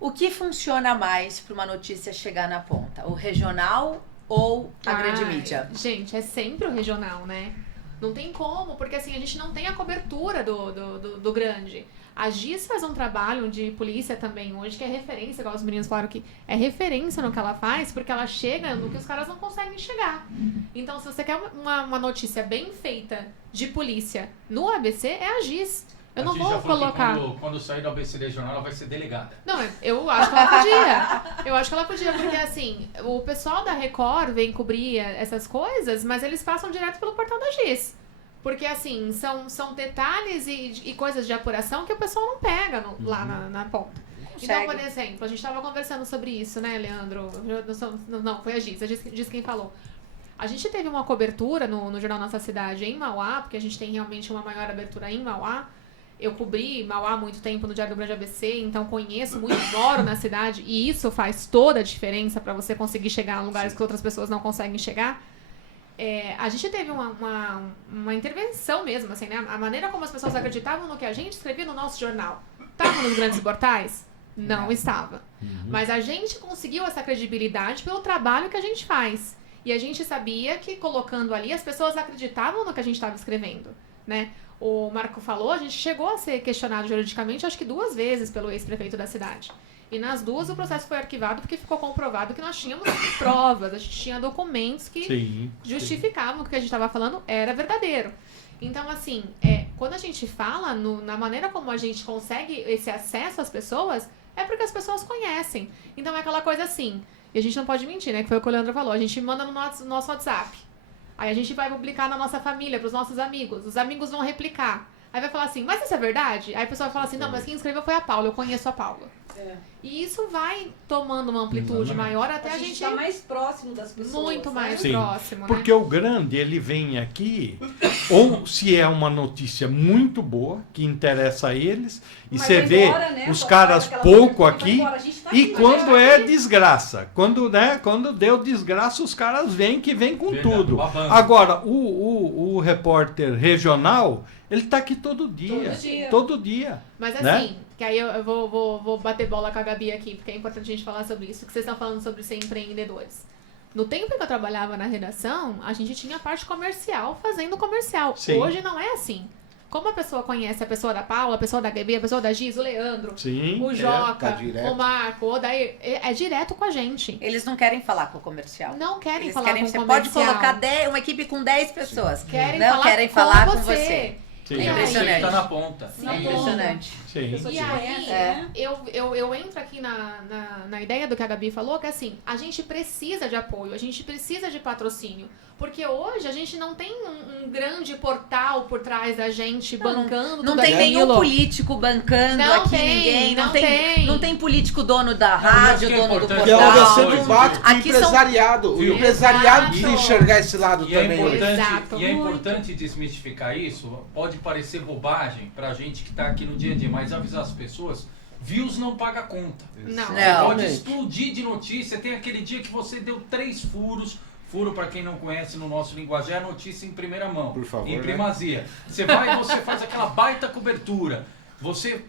O que funciona mais para uma notícia chegar na ponta? O regional ou a grande mídia? Gente, é sempre o regional, né? Não tem como, porque assim, a gente não tem a cobertura do grande. A Giz faz um trabalho de polícia também hoje, que é referência, igual os meninos falaram que é referência no que ela faz, porque ela chega no que os caras não conseguem chegar. Então, se você quer uma notícia bem feita de polícia no ABC, é a Giz. Eu não vou colocar... Quando sair do ABC Regional, ela vai ser delegada. Não, eu acho que ela podia. Eu acho que ela podia, porque assim, o pessoal da Record vem cobrir essas coisas, mas eles passam direto pelo portal da Giz. Porque assim, são detalhes e coisas de apuração que o pessoal não pega lá na ponta. Então, por exemplo, a gente estava conversando sobre isso, né, Leandro? Não, foi a Giz quem falou. A gente teve uma cobertura no Jornal Nossa Cidade em Mauá, porque a gente tem realmente uma maior abertura em Mauá. Eu cobri Mauá há muito tempo no Diário do Grande ABC, então conheço muito, moro na cidade, e isso faz toda a diferença para você conseguir chegar em lugares que outras pessoas não conseguem chegar. A gente teve uma intervenção mesmo, assim, né? A maneira como as pessoas acreditavam no que a gente escrevia no nosso jornal. Estava nos grandes portais? Não estava. Mas a gente conseguiu essa credibilidade pelo trabalho que a gente faz. E a gente sabia que colocando ali, as pessoas acreditavam no que a gente estava escrevendo, né? O Marco falou, a gente chegou a ser questionado juridicamente, acho que 2 vezes pelo ex-prefeito da cidade. E nas 2 o processo foi arquivado porque ficou comprovado que nós tínhamos provas, a gente tinha documentos que justificavam que o que a gente estava falando era verdadeiro. Então, assim, quando a gente fala na maneira como a gente consegue esse acesso às pessoas, é porque as pessoas conhecem. Então é aquela coisa assim, e a gente não pode mentir, né? Que foi o que o Leandro falou, a gente manda no nosso WhatsApp. Aí a gente vai publicar na nossa família, pros nossos amigos. Os amigos vão replicar. Aí vai falar assim, mas isso é verdade? Aí a pessoa vai falar assim, não, mas quem escreveu foi a Paula, eu conheço a Paula. E isso vai tomando uma amplitude maior até a gente tá mais próximo das pessoas. Muito mais Sim, próximo, né? porque o grande, ele vem aqui, ou se é uma notícia muito boa, que interessa a eles, e Mas você vai vê embora, né? os Só caras faz aquela pouco cobertura e vai aqui, embora. A gente tá e aqui, quando né? é desgraça, quando deu desgraça, os caras vêm com Verdade, tudo. babando. Agora, o repórter regional, ele tá aqui todo dia. Todo dia. Mas assim, né? que aí eu vou bater bola com a Gabi aqui, porque é importante a gente falar sobre isso, que vocês estão falando sobre ser empreendedores. No tempo que eu trabalhava na redação, a gente tinha a parte comercial fazendo comercial. Sim. Hoje não é assim. Como a pessoa conhece a pessoa da Paula, a pessoa da Gabi, a pessoa da Giz, o Leandro, Sim, o Joca, tá direto. o Marco, o Odair, é direto com a gente. Eles não querem falar com o comercial. Não querem Eles falar querem, com o você comercial. pode colocar uma equipe com 10 pessoas. Querem não falar querem com falar com você. você. Sim. É E aí? impressionante. Ele tá na ponta. Sim. É impressionante. Sim. Pessoa E te aí, conhece, É. né? eu entro aqui na ideia do que a Gabi falou, que assim, a gente precisa de apoio, a gente precisa de patrocínio. Porque hoje a gente não tem um grande portal por trás da gente bancando Não tudo tem nenhum aquilo. político bancando Não aqui tem, ninguém. não tem. Não tem político dono da mas rádio, que é dono do importante- Que é onde eu portal. sempre bato com o Aqui são- empresariado. O Viu? empresariado Exato. precisa enxergar esse lado E é, também. hoje. Exato, importante, muito. desmistificar isso. Pode parecer bobagem pra gente que tá aqui no dia a dia, mas avisar as pessoas, views não paga conta. Não. Você Não. pode explodir de notícia. Tem aquele dia que você deu 3 furos. Furo, para quem não conhece no nosso linguajar, é notícia em primeira mão. Por favor, em né? primazia. Você vai e você faz aquela baita cobertura. Você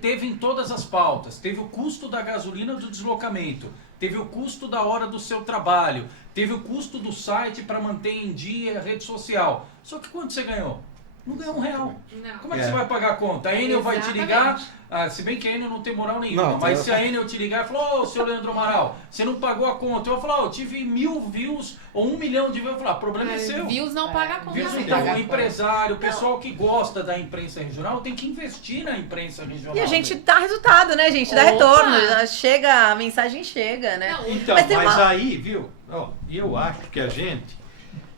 teve em todas as pautas. Teve o custo da gasolina do deslocamento. Teve o custo da hora do seu trabalho. Teve o custo do site para manter em dia a rede social. Só que quanto você ganhou? Não ganhou R$1. Não. Como é que você vai pagar a conta? A Enel vai te ligar, Exatamente. se bem que a Enel não tem moral nenhuma, Não, mas tá- se a Enel te ligar e falar, ô, seu Leandro Amaral, você não pagou a conta. Eu vou falar, eu tive 1000 views ou 1 milhão de views. Eu vou falar, o problema é seu. Views não paga a conta. Views, mesmo. então, o empresário, o pessoal que gosta da imprensa regional tem que investir na imprensa regional. E a gente dá resultado, né, gente? Dá Opa! retorno. Chega, a mensagem chega, né? Não, Então, Mas tem mas uma- aí, viu? Ó, eu acho que a gente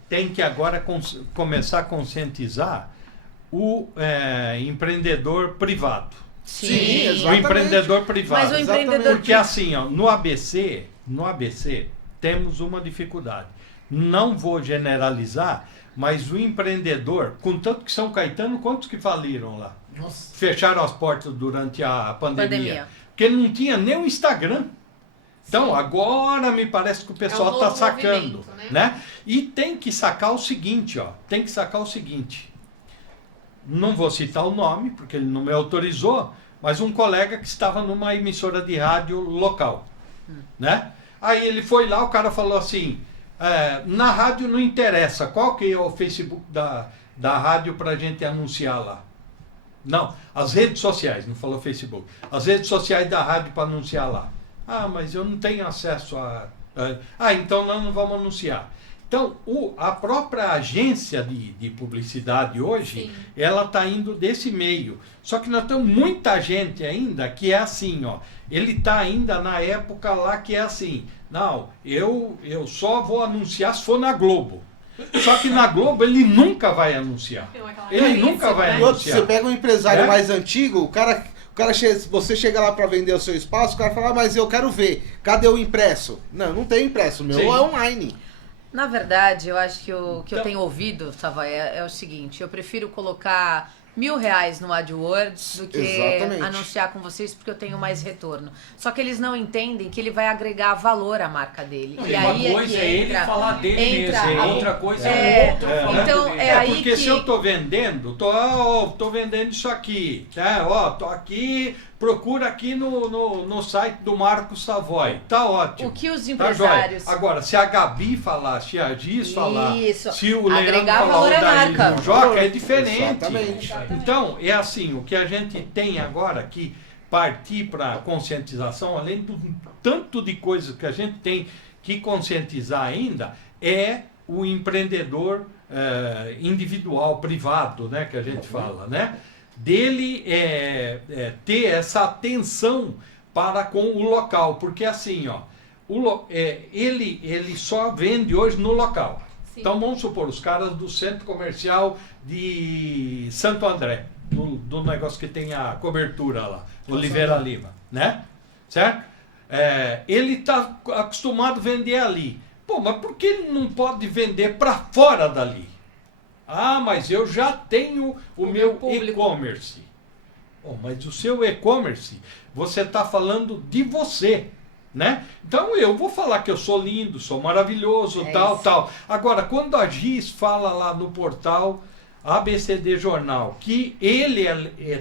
tem que agora começar a conscientizar o empreendedor privado. Sim, O exatamente. empreendedor privado. Mas o Exatamente. empreendedor Porque assim, ó, no ABC temos uma dificuldade. Não vou generalizar, mas o empreendedor, contanto que São Caetano, quantos que faliram lá? Nossa. Fecharam as portas durante a pandemia. Pandemia. Porque não tinha nem o Instagram. Então, agora me parece que o pessoal está novo sacando, movimento, né? E tem que sacar o seguinte, ó. Tem que sacar o seguinte. Não vou citar o nome, porque ele não me autorizou, mas um colega que estava numa emissora de rádio local, né? Aí ele foi lá, o cara falou assim, na rádio não interessa, qual que é o Facebook da rádio para a gente anunciar lá? Não, as redes sociais, não falou Facebook. As redes sociais da rádio para anunciar lá. Ah, mas eu não tenho acesso a... então nós não vamos anunciar. Então, a própria agência de publicidade hoje, Sim. ela está indo desse meio. Só que nós temos muita gente ainda que é assim, ó. Ele está ainda na época lá que é assim. Não, eu só vou anunciar se for na Globo. Só que na Globo ele nunca vai anunciar. Ele nunca vai E outro, anunciar. você pega um empresário É? mais antigo, o cara você chega lá para vender o seu espaço, o cara fala, mas eu quero ver, cadê o impresso? Não tem impresso, o meu Sim. é online. Na verdade, eu acho que o que eu Então- tenho ouvido, Savoy, é o seguinte: eu prefiro colocar R$1.000 no AdWords do que Exatamente. anunciar com vocês, porque eu tenho mais retorno. Só que eles não entendem que ele vai agregar valor à marca dele. Não, E uma aí coisa é que é ele entra, falar dele entra mesmo, a- outra coisa é, é o outro falando então, dele. é aí porque que- se eu tô vendendo, tô vendendo isso aqui, tá? Ó, tô aqui, procura aqui no site do Marco Savoy, tá ótimo. O que os Tá empresários... jóia. Agora, se a Gabi falar, se a Giz falar, Isso. se o Leandro Agregar falar, valor o à Daí, marca. o Joca, é diferente. Exatamente. Então, é assim, o que a gente tem agora que partir para conscientização, além do tanto de coisas que a gente tem que conscientizar ainda, é o empreendedor individual, privado, né, que a gente fala, né? Dele ter essa atenção para com o local, porque assim, ó, ele só vende hoje no local. Sim. Então vamos supor, os caras do centro comercial de Santo André, do negócio que tem a cobertura lá, Oliveira Lima, né? Certo? Ele está acostumado a vender ali. Pô, mas por que ele não pode vender para fora dali? Ah, mas eu já tenho o meu e-commerce. Oh, mas o seu e-commerce, você está falando de você, né? Então eu vou falar que eu sou lindo, sou maravilhoso, tal. Agora, quando a Giz fala lá no portal ABCD Jornal que ele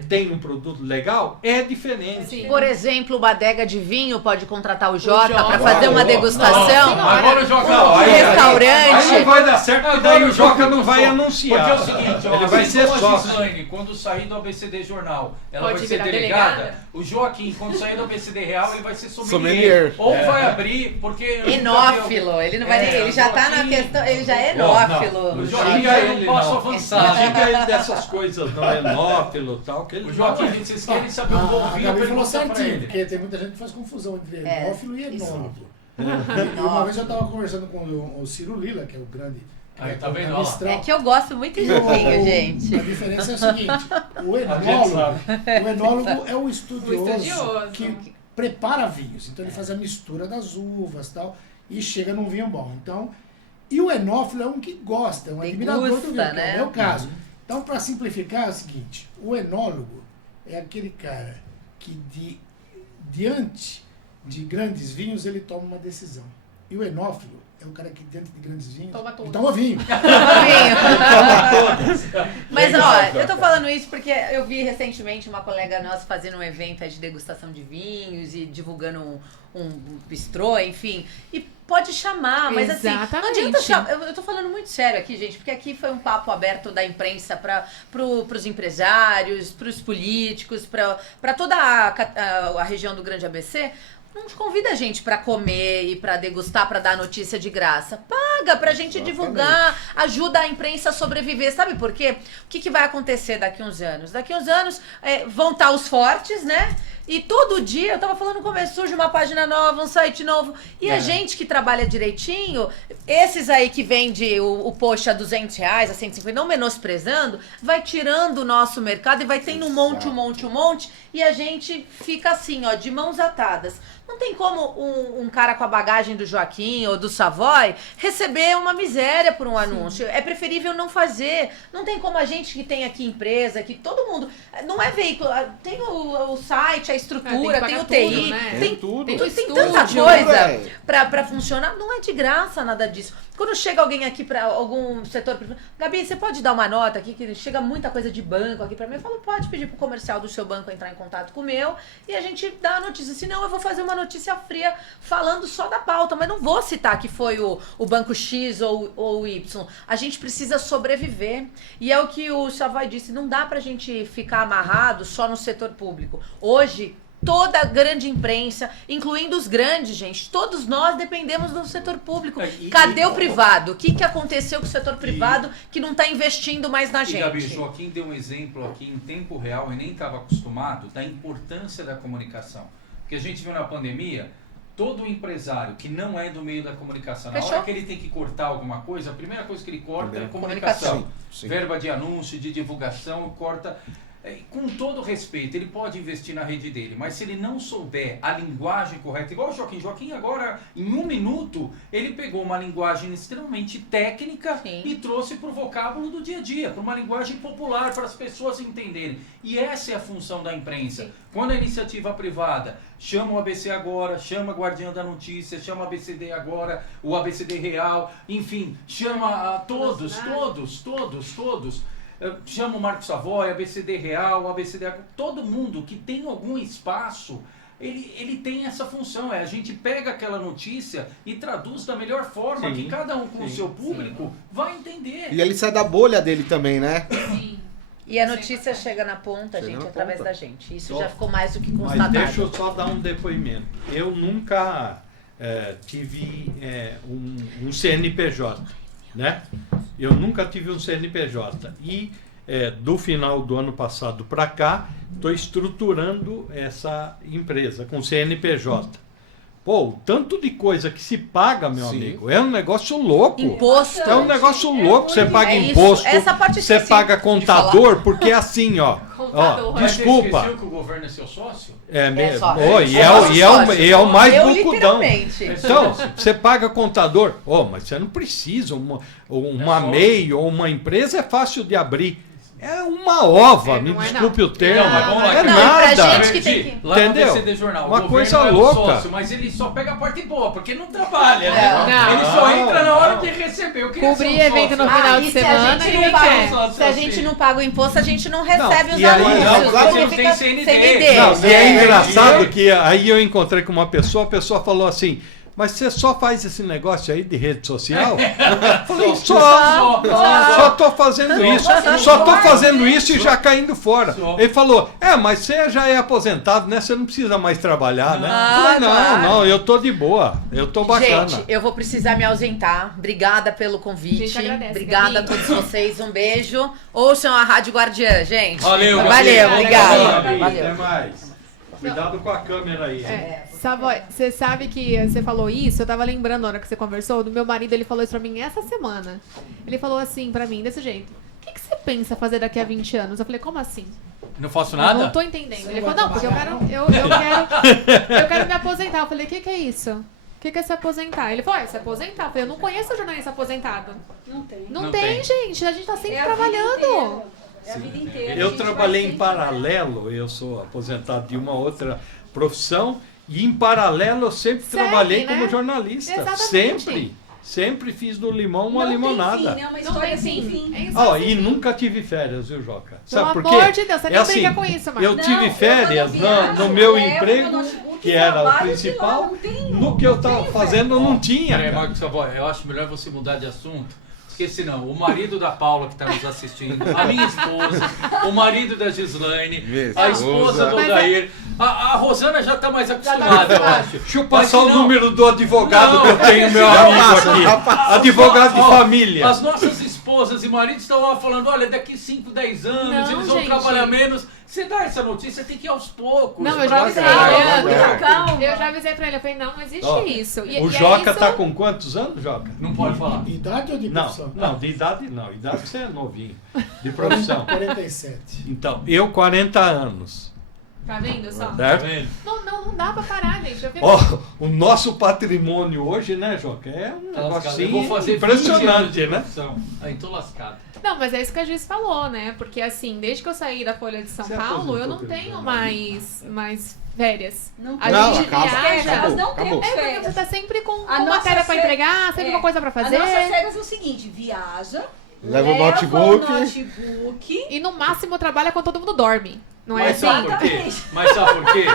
tem um produto legal, é diferente. Sim. Por exemplo, uma adega de vinho pode contratar o Joca para Joca. fazer uma degustação. Agora o Joca Restaurante. Aí não vai dar certo, porque daí o Joca não vai anunciar. Porque é o seguinte, ele vai ser como a sócio. Gislaine, quando sair do ABCD Jornal, ela Pode vai ser virar delegada. delegada. O Joaquim, quando sair do ABCD Real, ele vai ser sommelier. Sommelier. Ou vai abrir, porque... eu nunca Enófilo, ele não vai nem. Ele já tá na Joaquim. questão. Ele já é Não, enófilo. O Não Joaquim diga já não ele, posso não. avançar. Não diga ele dessas coisas, não é enófilo e tal. Que ele O Joaquim, não é. vocês querem saber um bom A vinho, Gabi falou pergunta pra certinho, ele. porque tem muita gente que faz confusão entre enófilo e enólogo. E Enófilo. uma vez eu estava conversando com o Ciro Lila, que é o grande... Aí, tá é o vendo, ó lá. Mistral. É que eu gosto muito de vinho, gente. A diferença é a seguinte, o gente enólogo é o estudioso, estudioso. que prepara vinhos. Então ele faz a mistura das uvas e tal, e chega num vinho bom. Então, e o enófilo é um que gosta, é um admirador do vinho, Degusta, que né? é o meu caso. Então, para simplificar, é o seguinte, o enólogo é aquele cara que diante de grandes vinhos ele toma uma decisão. E o enófilo é o cara que diante de grandes vinhos Toma ele todos. toma vinho. Mas Legal, ó, Joca. eu tô falando isso porque eu vi recentemente uma colega nossa fazendo um evento aí de degustação de vinhos e divulgando um bistrô, enfim. E pode chamar, mas assim, não Exatamente. adianta chamar. Eu tô falando muito sério aqui, gente, porque aqui foi um papo aberto da imprensa pros empresários, pros políticos, pra toda a região do Grande ABC. Não convida a gente pra comer e pra degustar, pra dar notícia de graça. Paga pra gente Exatamente. divulgar, ajuda a imprensa a sobreviver. Sabe por quê? O que vai acontecer daqui uns anos? Daqui uns anos vão estar os fortes, né? E todo dia, eu tava falando no começo, surge uma página nova, um site novo. E a gente que trabalha direitinho, esses aí que vende o post a R$200, a 150, não menosprezando, vai tirando o nosso mercado e vai tendo um monte. E a gente fica assim, ó, de mãos atadas. Não tem como um cara com a bagagem do Joaquim ou do Savoy receber uma miséria por um anúncio. É preferível não fazer. Não tem como a gente que tem aqui empresa, que todo mundo... Não é veículo. Tem o site, a estrutura, tem o TI, tudo, né? tem tudo. tem Estúdio, tanta né? coisa pra funcionar. Não é de graça nada disso. Quando chega alguém aqui pra algum setor... Gabi, você pode dar uma nota aqui, que chega muita coisa de banco aqui pra mim? Eu falo, pode pedir pro comercial do seu banco entrar em contato com o meu e a gente dá a notícia. Senão eu vou fazer uma notícia fria falando só da pauta, mas não vou citar que foi o banco X ou o Y. A gente precisa sobreviver. E é o que o Savoy disse, não dá pra gente ficar amarrado só no setor público. Hoje, toda a grande imprensa, incluindo os grandes, gente, todos nós dependemos do setor público. Cadê o privado? O que aconteceu com o setor privado que não está investindo mais na E, Gabi, gente? Joaquim deu um exemplo aqui em tempo real e nem estava acostumado da importância da comunicação. Porque a gente viu na pandemia, todo empresário que não é do meio da comunicação, na Fechou. hora que ele tem que cortar alguma coisa, a primeira coisa que ele corta é a Comunicação. comunicação. Sim. Verba de anúncio, de divulgação, corta... Com todo respeito, ele pode investir na rede dele, mas se ele não souber a linguagem correta, igual o Joaquim agora, em 1 minuto, ele pegou uma linguagem extremamente técnica Sim. e trouxe para o vocábulo do dia a dia, para uma linguagem popular, para as pessoas entenderem. E essa é a função da imprensa. Sim. Quando a iniciativa privada chama o ABC Agora, chama a Guardiã da Notícia, chama o ABCD Agora, o ABCD Real, enfim, chama a todos. Chama o Marco Savoy, ABCD Real, ABCD... Todo mundo que tem algum espaço, ele tem essa função. A gente pega aquela notícia e traduz da melhor forma, Sim, que cada um com o sim, seu público vai entender. E ele sai da bolha dele também, né? Sim. E a notícia chega na ponta, Chega gente, na através ponta. da gente. Isso Ó, já ficou mais do que Mas constatado. deixa eu só dar um depoimento. Eu nunca tive um CNPJ, né? eu nunca tive um CNPJ. E do final do ano passado para cá, estou estruturando essa empresa com CNPJ. Pô, o tanto de coisa que se paga, meu amigo, é um negócio louco. Imposto. É um negócio louco. Você paga isso. imposto, Essa parte eu você esqueci paga de contador, porque é assim, ó. Contador. Mas Desculpa. Você esqueceu que o governo é seu sócio? sócio. É o mais Eu, bucudão. literalmente. Então, você paga contador. Mas você não precisa. Uma MEI ou uma empresa é fácil de abrir. É uma ova, me não é desculpe não. o termo. Não, mas vamos lá. É Não, pra nada. gente que tem que... Lá Entendeu? no BCD Jornal, Uma o governo coisa é o louca. sócio, mas ele só pega a parte boa, porque não trabalha, né? Não. Ele só entra na hora Não. de receber. Eu queria Cobrir ser um evento sócio. no final e de se a semana, gente ninguém não paga, quer. se a gente não paga o imposto, a gente não recebe os e aí- anúncios. não, claro, porque não tem fica CND. CND. Não, e é É. engraçado que aí eu encontrei com uma pessoa, a pessoa falou assim, mas você só faz esse negócio aí de rede social? Eu falei, só tô fazendo isso. Só tô fazendo isso e já caindo fora. Só. Ele falou, mas você já é aposentado, né? Você não precisa mais trabalhar, né? Eu falei, claro. não, eu tô de boa. Eu tô bacana. Gente, eu vou precisar me ausentar. Obrigada pelo convite. Gente, agradece, Obrigada a Gabi. todos vocês. Um beijo. Ouçam a Rádio Guardiã, gente. Valeu, Gabi. Valeu, obrigada. Gabi, Valeu. até mais. Cuidado com a câmera aí. Savoy, você sabe que você falou isso, eu tava lembrando na hora que você conversou, do meu marido, ele falou isso pra mim essa semana. Ele falou assim pra mim, desse jeito, o que você pensa fazer daqui a 20 anos? Eu falei, como assim? Não faço Eu nada? não tô entendendo. Você Ele não falou, vai não, porque eu quero me aposentar. Eu falei, o que é isso? O que é se aposentar? Ele falou, se aposentar. Eu falei, eu não conheço jornalista aposentado. Não tem. Não, Não tem, tem. gente, a gente tá sempre É a vida trabalhando. inteira. É a vida inteira. a Eu gente trabalhei vai em sempre paralelo, eu sou aposentado de uma outra profissão, e em paralelo eu sempre Segue, trabalhei né? como jornalista. Exatamente. Sempre fiz do limão uma Não limonada. Tem fim, né? Uma Não história tem sem fim. fim. É isso Ó, assim. e nunca tive férias, viu, Joca? Pelo Sabe por quê? amor de Deus, você nem assim, briga com isso, Marcos. eu Não, tive eu férias quando viajo, no meu levo emprego, meu notebook que e era o trabalho de lá, principal, não tem- no que eu não tava tenho fazendo não tinha. Peraí, cara. Marcos Savoy, eu acho melhor você mudar de assunto. Porque senão, o marido da Paula que está nos assistindo, a minha esposa, o marido da Gislaine, Minha a esposa. esposa do Mas Odair, a Rosana já está mais acostumada, eu acho. Deixa eu Mas passar o senão- número do advogado Não, que eu tenho, meu já amigo passa, aqui. já passa. Advogado de Ó, família. As nossas esposas e maridos estão lá falando, olha, daqui 5, 10 anos Não, eles vão gente. trabalhar menos. Você dá essa notícia, tem que ir aos poucos. Não, eu já avisei, Devagar, Leandro. devagar. Calma. Eu já avisei pra ele, eu falei, não existe Ó, isso. E, O e é Joca isso... tá com quantos anos, Joca? Não pode falar. De idade ou de Não, profissão? não, de idade não. Idade você é novinho. De profissão. 47. Então, eu 40 anos. Tá vendo só? Tá Certo? vendo? Não dá pra parar, gente. Eu fico... Ó, o nosso patrimônio hoje, né, Joca? É um Tá lascado. Eu negocinho vou fazer 20 anos impressionante, de né? profissão. Aí tô lascado. Não, mas é isso que a Giz falou, né? Porque assim, desde que eu saí da Folha de São Você Paulo, aposentou eu não pelo tenho jornalismo. mais férias. Não A Não, gente acaba, viaja. acabou, Nós não acabou. temos É porque férias. você tá sempre com A nossa matéria pra fe- entregar, sempre é. com coisa pra fazer. As nossas férias é o seguinte, viaja, Leva o notebook. notebook. E no máximo trabalha quando todo mundo dorme. Não é Mas assim? sabe por quê? Exatamente. Mas sabe por quê?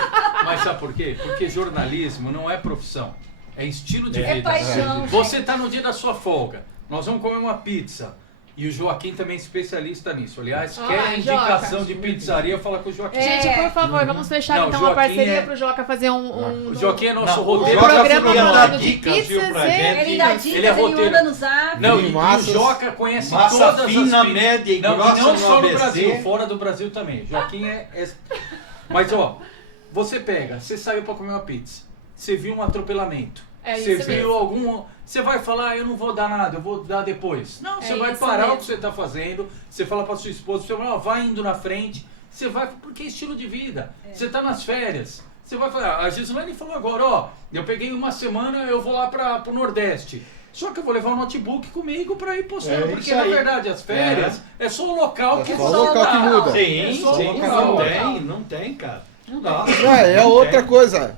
Mas sabe por quê? Porque jornalismo não é profissão, é estilo de É vida. paixão, Você gente. tá no dia da sua folga, nós vamos comer uma pizza. E o Joaquim também é especialista nisso. Aliás, Ah, quer a indicação Joca. de pizzaria, fala com o Joaquim. Gente, por favor, vamos fechar Não, então uma Joaquim parceria é- pro Joca fazer um O Joaquim é nosso Não, roteiro. o programa podia falando dar de dicas, viu, pizzas pra e- gente. Ele dá dicas, Ele é ele roteiro. manda no zap. Não, e Massas. o Joca conhece Massa todas as fina, pizzas. média e não, grossa e não no só no ABC. Brasil, fora do Brasil também. Joaquim é... Mas ó, você pega, você saiu pra comer uma pizza, você viu um atropelamento, É você isso viu mesmo. algum... Você vai falar, eu não vou dar nada, eu vou dar depois. Não, você É vai isso parar mesmo. o que você tá fazendo, você fala pra sua esposa, você fala, ó, vai indo na frente, você vai, porque é estilo de vida. Você tá nas férias, você vai falar, a Gislaine falou agora, ó, eu peguei uma semana, eu vou lá pro Nordeste. Só que eu vou levar o notebook comigo pra ir postando, É porque isso na aí. verdade as férias é só o local que só o muda. local que muda. Sim, É só o sim, local. não tem, cara. Não dá. É Não outra tem. coisa.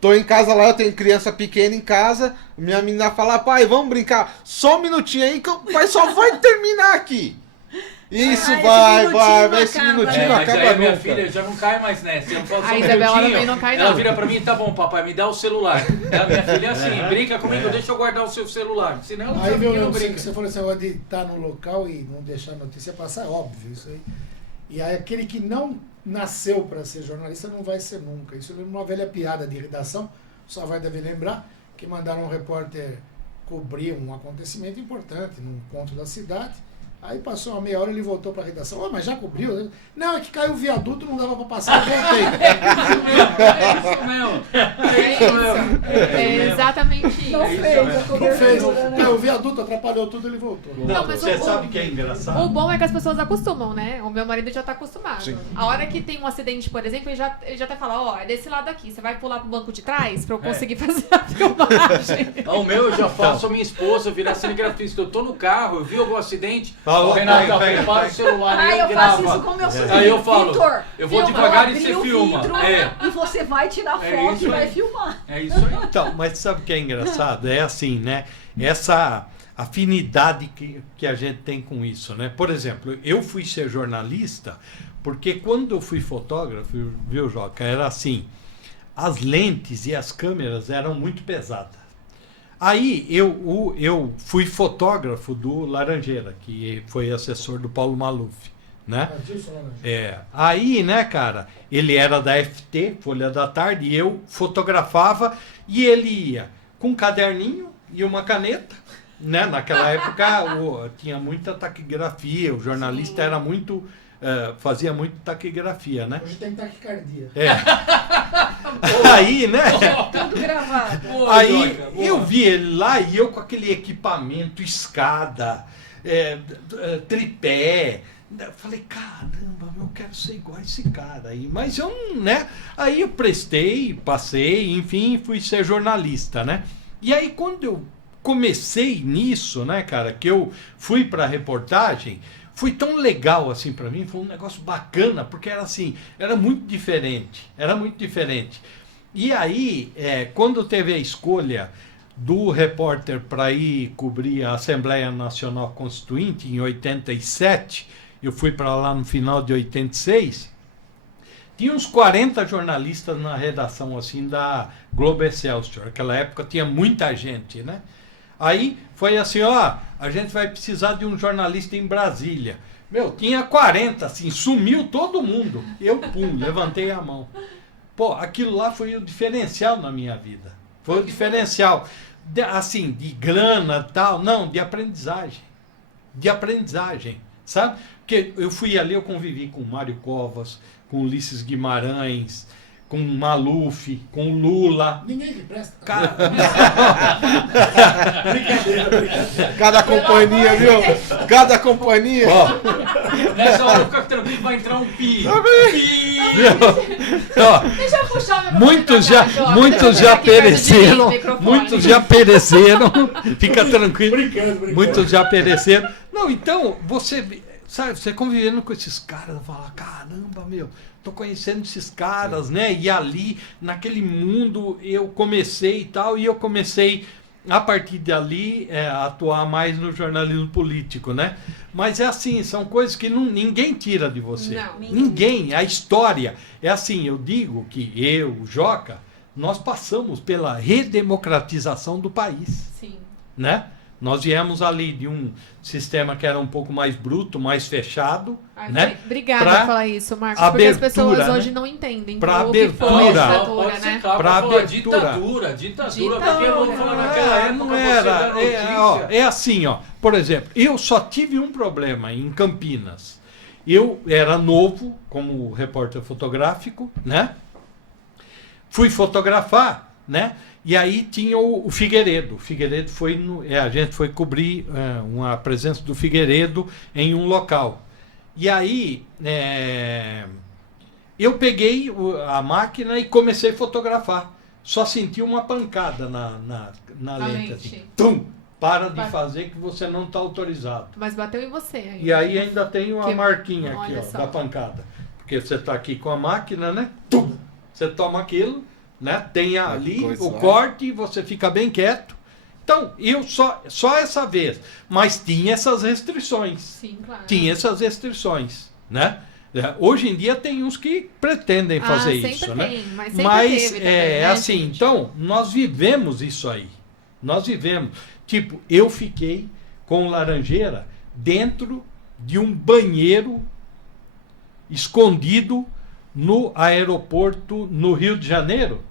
Tô em casa lá, eu tenho criança pequena em casa. Minha menina fala, pai, vamos brincar. Só um minutinho aí que o pai só vai terminar aqui. Isso, Ah, esse vai, minutinho vai. Esse acaba. minutinho É, não mas acaba aí minha nunca. filha já não cai mais nessa. Eu não falo só A um Isabela minutinho. também não cai, Ela não. vira pra mim, tá bom, papai, me dá o celular. A minha filha é assim, brinca comigo, deixa eu guardar o seu celular. Senão ela Aí, sabe meu que não Leandro, brinca. você falou esse negócio de estar no local e não deixar a notícia passar, é óbvio isso aí. E aí aquele que não nasceu para ser jornalista não vai ser nunca. Isso lembra uma velha piada de redação, só vai deve lembrar, que mandaram um repórter cobrir um acontecimento importante num ponto da cidade. Aí passou uma meia hora, ele voltou para a redação. Ô, mas já cobriu? Não, é que caiu o viaduto, não dava para passar, eu voltei. É exatamente isso. Não fez a Não cobertura, fez. né? Não, o viaduto atrapalhou tudo, ele voltou. Não, mas você o- sabe que é engraçado? O bom é que as pessoas acostumam, né? O meu marido já tá acostumado. Sim. A hora que tem um acidente, por exemplo, ele já até fala, ó, é desse lado aqui, você vai pular pro banco de trás pra eu conseguir fazer a filmagem. O meu eu já faço a minha esposa virar cinegrafista. Eu tô no carro, eu vi algum acidente, Falou, o Renato pega, prepara o celular Ah, e eu faço grava. isso com meu sobrinho. Aí eu falo, Vitor, eu vou filma, devagar e abri você o filma. vidro É. E você vai tirar É foto isso e vai aí. filmar. É isso aí. Então, mas sabe o que é engraçado? É assim, né? Essa afinidade que a gente tem com isso, né? Por exemplo, eu fui ser jornalista porque quando eu fui fotógrafo, viu, Joca, era assim, as lentes e as câmeras eram muito pesadas. Aí eu fui fotógrafo do Laranjeira, que foi assessor do Paulo Maluf, né? Aí, né, cara, ele era da FT, Folha da Tarde, e eu fotografava e ele ia com um caderninho e uma caneta, né? Naquela época tinha muita taquigrafia, o jornalista era muito, fazia muito taquigrafia, né? Hoje tem taquicardia. Aí, né? Tudo gravado. Boa, Aí Joca, boa. eu vi ele lá e eu com aquele equipamento, escada, tripé. Eu falei, caramba, eu quero ser igual a esse cara aí. Mas eu não, né? Aí eu prestei, passei, enfim, fui ser jornalista, né? E aí quando eu comecei nisso, né, cara, que eu fui pra reportagem, foi tão legal assim pra mim, foi um negócio bacana, porque era assim, era muito diferente, E aí, quando teve a escolha do repórter para ir cobrir a Assembleia Nacional Constituinte em 87, eu fui para lá no final de 86, tinha uns 40 jornalistas na redação assim da Globo Excelsior. Naquela época tinha muita gente, né? Aí foi assim, ó, a gente vai precisar de um jornalista em Brasília. Meu, tinha 40, assim, sumiu todo mundo. Eu, levantei a mão. Pô, aquilo lá foi o diferencial na minha vida. Foi o diferencial. Assim, de grana e tal, não, de aprendizagem. De aprendizagem, sabe? Porque eu fui ali, eu convivi com Mário Covas, com Ulisses Guimarães, com Maluf, com Lula. Ninguém que presta. Cara, Cada companhia, viu? Cada companhia. ó, Nessa hora fica tranquilo, vai entrar um pi. ó, Deixa eu puxar o meu muitos pra já, cá, Joca. muitos Deixa eu já pegar aqui perto de mim, pereceram, o microfone. muitos já pereceram, fica tranquilo, Brincando. muitos já pereceram. Não, então, você, sabe, você convivendo com esses caras, fala, caramba, meu, tô conhecendo esses caras, né? E ali, naquele mundo, eu comecei e tal, e eu comecei, a partir dali, a atuar mais no jornalismo político, né? Mas é assim, são coisas que ninguém tira de você. Não, Ninguém. A história é assim, eu digo que eu, o Joca, nós passamos pela redemocratização do país, Sim. né? Nós viemos ali de um sistema que era um pouco mais bruto, mais fechado, Ai, né? Obrigada Pra por falar isso, Marcos, porque as pessoas abertura, hoje né? não entendem Pra o que foi abertura. a Não, ditadura, pode ser né? claro, Pra pra falar abertura. ditadura, porque vamos falar naquela época, não você era. dá notícia. É assim, ó. Por exemplo, eu só tive um problema em Campinas. Eu era novo como repórter fotográfico, né? Fui fotografar, né? E aí tinha o Figueiredo. O Figueiredo foi a gente foi cobrir uma presença do Figueiredo em um local. E aí eu peguei a máquina e comecei a fotografar. Só senti uma pancada na lente. Assim. Tum! Para de fazer que você não está autorizado. Mas bateu em você ainda. E aí ainda tem uma Que- marquinha aqui, olha ó, só. da pancada. Porque você está aqui com a máquina, né? Tum! Você toma aquilo, né? Tem ali coisa o lá. corte e você fica bem quieto. Então, eu só essa vez. Mas tinha essas restrições. Sim, claro. Tinha essas restrições, né? Hoje em dia tem uns que pretendem fazer sempre isso, tem, né? mas sempre Mas teve também, né, assim, gente? então, nós vivemos isso aí. Nós vivemos. Tipo, eu fiquei com Laranjeira dentro de um banheiro escondido no aeroporto no Rio de Janeiro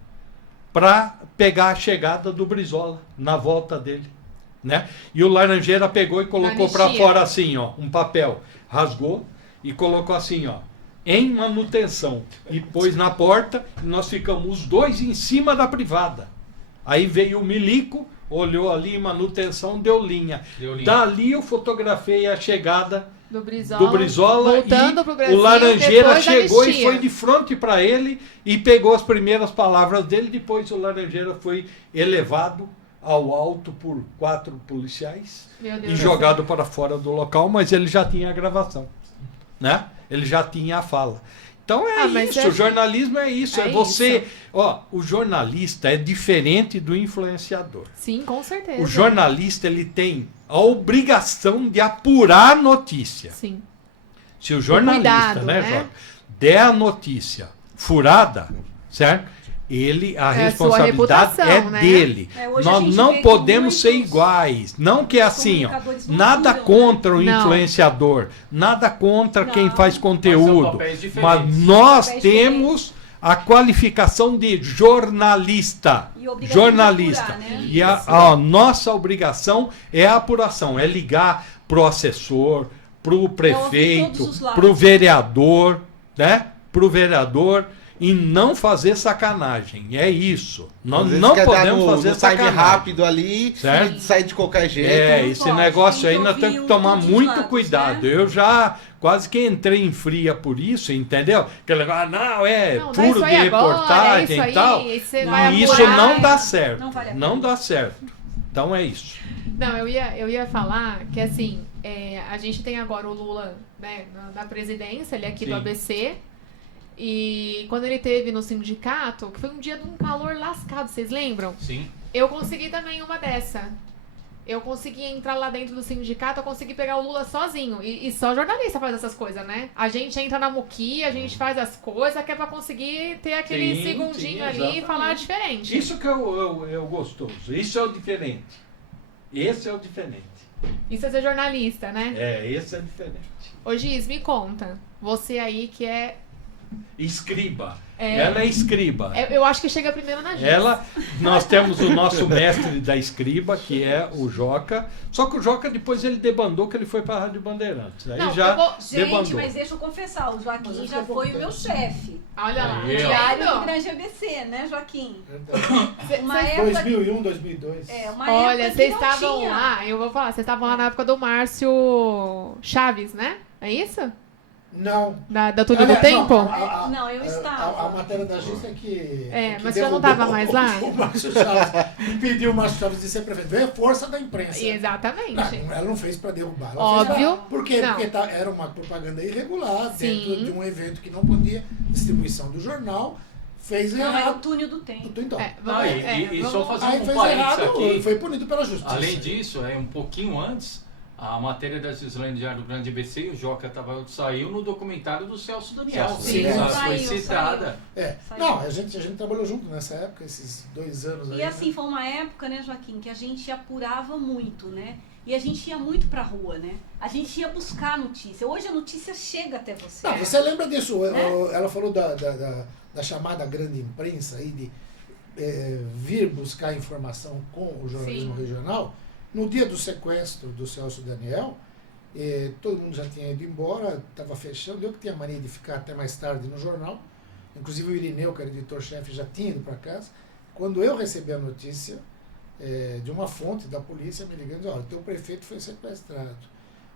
para pegar a chegada do Brizola na volta dele. né? E o Laranjeira pegou e colocou para Anistia. fora assim, ó, um papel, rasgou e colocou assim, ó, em manutenção, e pôs na porta, e nós ficamos os dois em cima da privada. Aí veio o milico, olhou ali, manutenção, deu linha. Deu linha. Dali eu fotografei a chegada Do do Brizola, voltando e pro Brasil, o Laranjeira depois da chegou e anistia. foi de frente para ele e pegou as primeiras palavras dele. Depois o Laranjeira foi elevado ao alto por 4 policiais Meu Deus e do jogado para fora do local, mas ele já tinha a gravação, né? Ele já tinha a fala. Então é mas isso, é- o jornalismo é isso, é, é você, isso. ó, o jornalista é diferente do influenciador. Sim, com certeza. O jornalista, ele tem a obrigação de apurar a notícia. Sim. Se o jornalista, cuidado, né, né? Jorge, der a notícia furada, certo? Ele, a É a sua responsabilidade reputação, é né? dele. Hoje a Nós gente não vê que podemos ser muitos iguais. Não que é assim, ó. comunicadores não Nada cuidam, contra o Não. influenciador, nada contra quem Não. faz Mas conteúdo. são papéis Mas diferentes. nós Papéis temos a qualificação de jornalista. E obrigação de Jornalista. apurar, né? E a nossa obrigação é a apuração, é ligar pro assessor, pro prefeito, todos os lados. pro vereador, né? Pro vereador e não fazer sacanagem. É isso. Nós Às vezes não quer dar podemos fazer no time sacanagem. rápido ali, Certo? e sair de qualquer jeito. É, não esse pode, negócio tem aí que nós ouvir temos que tomar todos os muito lados, cuidado. né? Eu já quase que entrei em fria por isso, entendeu? Aquele negócio, não, é Não, dá furo isso de aí agora, reportagem isso aí, e tal. você Não, vai E isso apurar. não dá certo. Não vale a Não pena. dá certo. Então é isso. Não, eu ia falar que assim, a gente tem agora o Lula, né, na presidência, ele é aqui Sim. do ABC. E quando ele teve no sindicato, que foi um dia de um calor lascado, vocês lembram? Sim. Eu consegui também uma dessa. Eu consegui entrar lá dentro do sindicato, eu consegui pegar o Lula sozinho. E só jornalista faz essas coisas, né? A gente entra na muquia, a gente faz as coisas que é pra conseguir ter aquele Sim, segundinho sim, ali e exatamente. falar diferente. Isso que é o gostoso. Isso é o diferente. Esse é o diferente. Isso é ser jornalista, né? É, esse é diferente. Ô Giz, me conta. Você aí que é... Escriba. É. Ela é escriba. Eu acho que chega primeiro na Giz. Nós temos o nosso mestre da escriba, que é o Joca. Só que o Joca depois ele debandou, que ele foi para a Rádio Bandeirantes. Aí Não, já eu vou- Gente, debandou. mas deixa eu confessar, o Joaquim Mas já isso foi o acontece. meu chefe. Olha lá. Aí, ó. Diário do Vendo? Grande ABC, né, Joaquim? Verdade. Uma época... 2001, 2002. Uma Olha, época vocês que não estavam tinha. lá, eu vou falar, vocês estavam lá na época do Márcio Chaves, né? É isso? Não. Da Túlio do Aliás, Tempo? Não, eu estava. A matéria da Gista é que. É, que mas você já não derrubou estava mais lá? O Márcio Chaves impediu o Márcio Chaves de ser prefeito. Veio a força da imprensa. Exatamente. Não, ela não fez para derrubar. Ela Óbvio. Fez por quê? Não. Porque era uma propaganda irregular Sim. dentro de um evento que não podia. Distribuição do jornal. Fez Não, é o errado. túnel do tempo. Então. Não, e só fazer Aí um fez parênteses errado aqui. e foi punido pela justiça. Além disso, um pouquinho antes, a matéria da Gislaine Diário do Grande ABC, e o Joca saiu no documentário do Celso Daniel. Sim, Ela saiu, foi citada. É. Saiu. Não, a gente trabalhou junto nessa época, esses 2 anos aí. E assim, né? foi uma época, né, Joaquim, que a gente apurava muito, né? E a gente ia muito pra rua, né? A gente ia buscar a notícia. Hoje a notícia chega até você. Não, você lembra disso? Né? Ela falou da chamada grande imprensa aí de vir buscar informação com o jornalismo Sim. regional. No dia do sequestro do Celso Daniel, todo mundo já tinha ido embora, estava fechando. Eu que tinha mania de ficar até mais tarde no jornal. Inclusive o Irineu, que era editor-chefe, já tinha ido para casa. Quando eu recebi a notícia de uma fonte da polícia me ligando, olha, o teu prefeito foi sequestrado.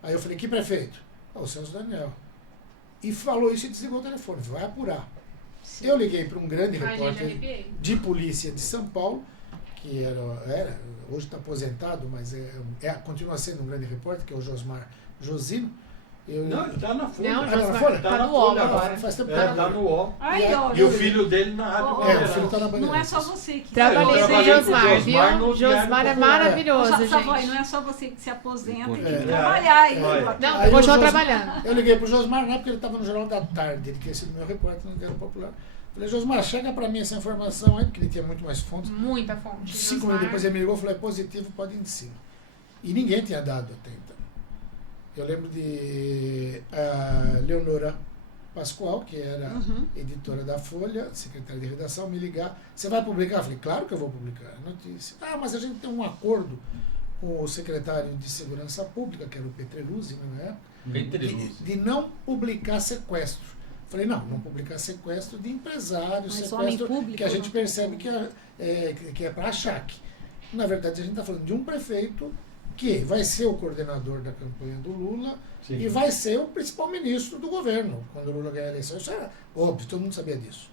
Aí eu falei, que prefeito? O Celso Daniel. E falou isso e desligou o telefone, vai apurar. Sim. Eu liguei para um grande Ai, gente, repórter arrepiei. de polícia de São Paulo, que hoje está aposentado, mas continua sendo um grande repórter, que é o Josmar Josino. Não, ele está na Folha. Não, Ah, tá na Josmar, Folha? tá Tá no na UOL Folha agora. Faz tempo que É, tá tá no UOL. Aí, ó, E o filho dele na Rádio Ó, ó, o Bandeirantes. filho tá na não é Bandeirantes. só você que Trabalhei Eu com o trabalhei com o Josmar, Josmar viu? no Diário Josmar é Popular. maravilhoso, Savoy, gente. não é só você que se aposenta, tem É. que trabalhar aí. É. Joaquim. Não, Aí eu continuo o Josmar- trabalhando. Eu liguei pro Josmar, na época ele estava no Jornal da Tarde, ele tinha sido meu repórter no Diário Popular. Falei, Josmar, chega para mim essa informação aí, porque ele tinha muito mais fontes. Muita fonte. 5 Josmar. minutos depois ele me ligou e falou, é positivo, pode ir em cima. E ninguém tinha dado até então. Eu lembro de Leonora Pascoal, que era editora da Folha, secretária de redação, me ligar. Você vai publicar? Eu falei, claro que eu vou publicar. Notícia. Ah, mas a gente tem um acordo com o secretário de Segurança Pública, que era o Petreluzzi, na época, de não publicar sequestro. Falei, não publicar sequestro de empresários, Mas homem sequestro público, que a gente não. percebe que é para achaque. Na verdade, a gente está falando de um prefeito que vai ser o coordenador da campanha do Lula Sim. e vai ser o principal ministro do governo quando o Lula ganhar a eleição. Isso era óbvio, todo mundo sabia disso.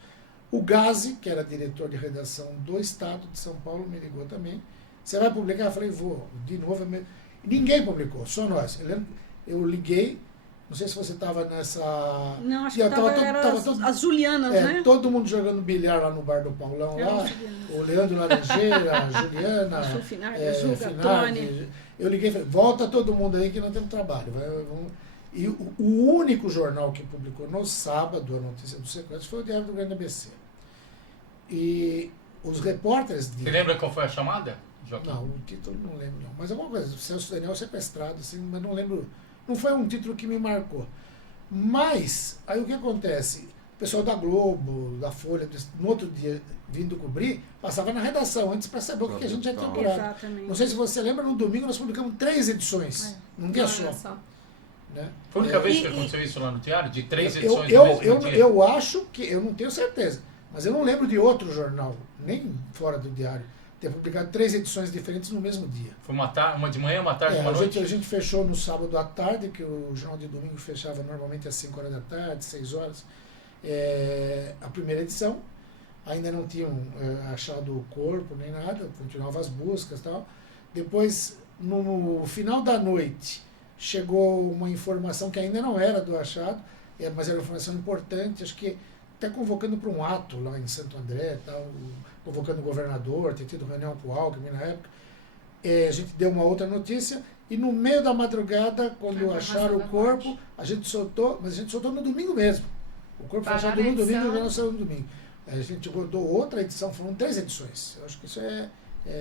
O Gazi, que era diretor de redação do Estado de São Paulo, me ligou também. Você vai publicar? Eu falei, vou. De novo. Ninguém publicou, só nós. Eu liguei, não sei se você estava nessa... Não, acho E que eu tava era todo- as Julianas, né? todo mundo jogando bilhar lá no bar do Paulão, Eram lá. as Julianas. O Leandro Laranjeira, a Juliana, A Ju Finardi, é, a Ju Finardi. Gattoni. Eu liguei e falei, volta todo mundo aí que não temos trabalho. E o único jornal que publicou no sábado a notícia do sequestro foi o Diário do Grande ABC. E os repórteres de... Você lembra qual foi a chamada, Joaquim? Não, o título não lembro não. Mas alguma coisa, Celso Daniel sequestrado, assim, mas não lembro. Não foi um título que me marcou. Mas, aí o que acontece? O pessoal da Globo, da Folha, no outro dia, vindo cobrir, passava na redação antes para saber o que a gente já tinha apurado. Exatamente. Não sei se você lembra, no domingo nós publicamos 3 edições, num dia Olha só. Né? Foi a única vez que E- aconteceu isso lá no Diário? De 3 Eu, edições eu, no mesmo eu, dia? eu acho que, eu não tenho certeza, mas eu não lembro de outro jornal, nem fora do diário, ter publicado 3 edições diferentes no mesmo dia. Foi uma de manhã, uma tarde, uma A noite? gente fechou no sábado à tarde, que o jornal de domingo fechava normalmente às 5 horas da tarde, 6 horas, a primeira edição. Ainda não tinham achado o corpo nem nada, continuavam as buscas e tal. Depois, no final da noite, chegou uma informação que ainda não era do achado, mas era uma informação importante, acho que até convocando para um ato lá em Santo André, tal, convocando o governador, ter tido reunião com o Alckmin na época. A gente deu uma outra notícia e no meio da madrugada, quando acharam o corpo, a gente soltou, mas a gente soltou no domingo mesmo. O corpo foi achado no domingo e o jornal saiu no domingo. A gente rodou outra edição, foram 3 edições. Eu acho que isso é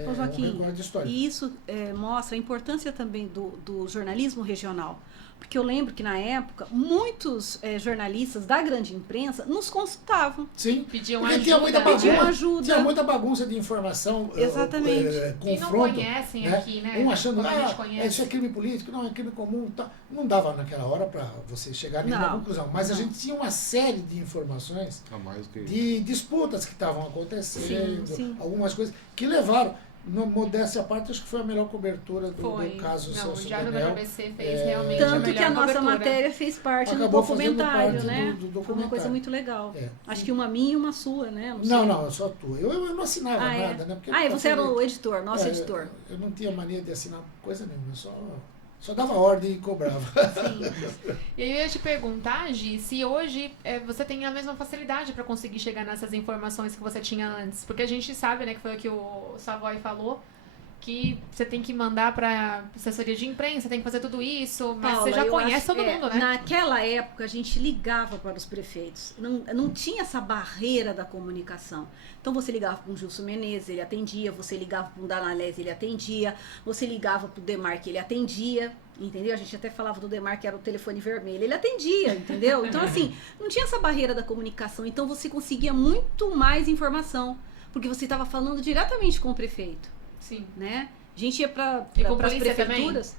Ô, Joaquim, um recorde histórico. e isso mostra a importância também do jornalismo regional. Porque eu lembro que, na época, muitos jornalistas da grande imprensa nos consultavam. Sim, Pediam porque ajuda. tinha muita né? Pediam bagunça, ajuda. tinha muita bagunça de informação, Exatamente. Quem não confronto. conhecem né? aqui, né? Um achando, Como a gente conhece. isso é crime político, não, é crime comum. Tá. Não dava naquela hora para você chegar a nenhuma Não, conclusão. Mas a não. gente tinha uma série de informações A mais que de disputas que estavam acontecendo, Sim, sim. algumas coisas que levaram, no modéstia à parte, acho que foi a melhor cobertura do Não, caso o Celso Diário do Daniel. ABC fez realmente a Tanto melhor que a nossa cobertura. matéria fez parte do Acabou fazendo documentário, parte né? do Foi uma documentário. coisa muito legal. É. Acho que uma minha e uma sua, né? sei. Não, só tu. Eu não assinava Ah, é? nada, né? Porque Ah, e nunca você era fui- o editor, nosso É, editor. Eu não tinha mania de assinar coisa nenhuma, só dava ordem e cobrava. Sim. E aí eu ia te perguntar, Gi, se hoje você tem a mesma facilidade para conseguir chegar nessas informações que você tinha antes. Porque a gente sabe, né, que foi o que o Savoy falou, que você tem que mandar para assessoria de imprensa, tem que fazer tudo isso, mas Paula, você já eu conhece acho- todo mundo, né? Naquela época, a gente ligava para os prefeitos. Não tinha essa barreira da comunicação. Então, você ligava para o Gilson Menezes, ele atendia. Você ligava para o Danalés, ele atendia. Você ligava para o Demarque, ele atendia. Entendeu? A gente até falava do Demarque, que era o telefone vermelho. Ele atendia, entendeu? Então, assim, não tinha essa barreira da comunicação. Então, você conseguia muito mais informação. Porque você estava falando diretamente com o prefeito, Sim. né? A gente ia para E com as polícia prefeituras.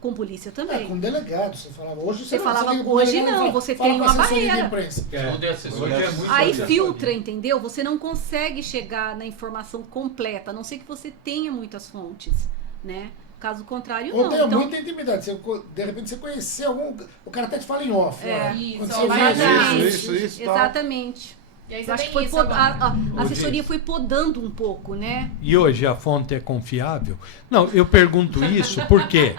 Com polícia também. Com delegado, você falava. Hoje Você não, falava, liga com hoje delegado e não, fala, você fala tem com uma a assessoria barreira. de imprensa. Tudo é assessoria. Hoje é muito Aí Olha, filtra, entendeu? Você não consegue chegar na informação completa, a não ser que você tenha muitas fontes, né? Caso contrário, Ou não. tenha Então, muita intimidade. De repente você conhecer algum. O cara até te fala em off. É, ó, isso, quando ó, você vai vê atrás. isso, Isso, tal. exatamente. E aí Eu você acho tem que foi isso agora. a assessoria foi podando um pouco, né? E hoje a fonte é confiável? Não, eu pergunto isso porque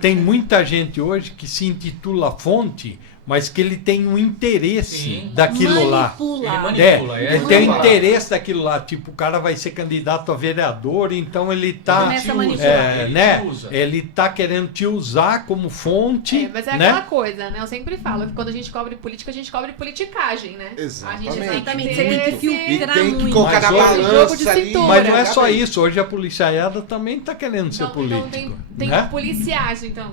tem muita gente hoje que se intitula fonte, mas que ele tem um interesse Sim. daquilo lá. Manipula. Ele manipula. Ele tem um interesse daquilo lá, tipo, o cara vai ser candidato a vereador, então ele tá, Começa a manipular. Ele né? te usa. Ele tá querendo te usar como fonte, Mas é né? aquela coisa, né? Eu sempre falo que quando a gente cobre política, a gente cobre politicagem, né? Exatamente. A gente vai Exatamente. ter Você tem que esse- E filtrar tem que muito. colocar na Mas hoje- jogo de balança ali. cintura. Mas não é só Exatamente. isso, hoje a policiaiada também tá querendo ser Não, político. então tem né? policiagem, então.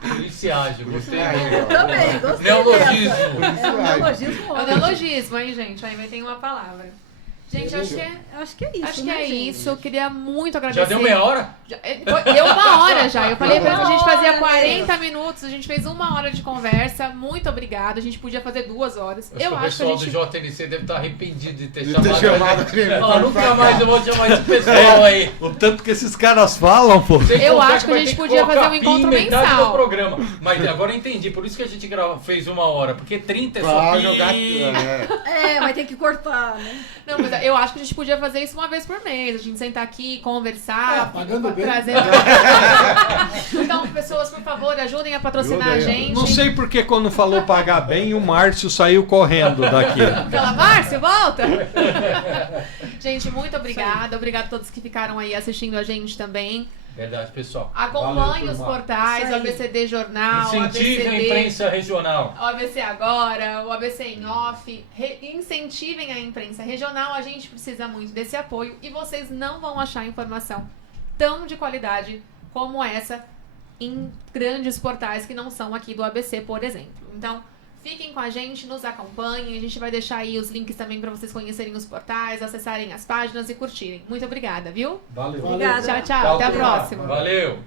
Policiagem, gostei. Aí, ó. Também, gostei. Neologismo. É um neologismo É o ótimo. neologismo, hein, gente? Aí vai ter uma palavra. Gente, Eu acho que é isso, Acho que né, é gente? isso. Eu queria muito agradecer. Já deu meia hora? Deu 1 hora já. Eu falei pra eles que a gente fazia Olha, 40 minutos. A gente fez 1 hora de conversa. Muito obrigada. A gente podia fazer 2 horas. Eu o acho que a pessoal gente... do JNC deve estar arrependido de ter De ter chamado a gente. Fala, nunca mais eu vou chamar esse pessoal aí. O tanto que esses caras falam, pô. Sem Eu contar acho que a vai gente ter podia colocar fazer um encontro pi em metade mensal. do programa. Mas agora eu entendi. Por isso que a gente fez 1 hora. Porque 30 é só Pra pi. jogar. Vai ter que cortar, né? Não, mas eu acho que a gente podia fazer isso 1 vez por mês. A gente sentar aqui, conversar, pagando bem. trazendo... Então, pessoas, por favor, ajudem a patrocinar Ajuda a aí, gente. Não sei porque quando falou pagar bem, o Márcio saiu correndo daqui. Fala, Márcio, volta! Gente, muito obrigada. Obrigada a todos que ficaram aí assistindo a gente também. Verdade, pessoal. Acompanhe Valeu, os turma. portais, Isso o aí. ABCD Jornal, o Incentive a ABCD, imprensa regional. o ABC Agora, o ABC em Off. Incentivem a imprensa regional. A gente precisa muito desse apoio e vocês não vão achar informação tão de qualidade como essa em grandes portais que não são aqui do ABC, por exemplo. Então, fiquem com a gente, nos acompanhem. A gente vai deixar aí os links também para vocês conhecerem os portais, acessarem as páginas e curtirem. Muito obrigada, viu? Valeu. Obrigada. Tchau, tchau. Até a próxima. Valeu.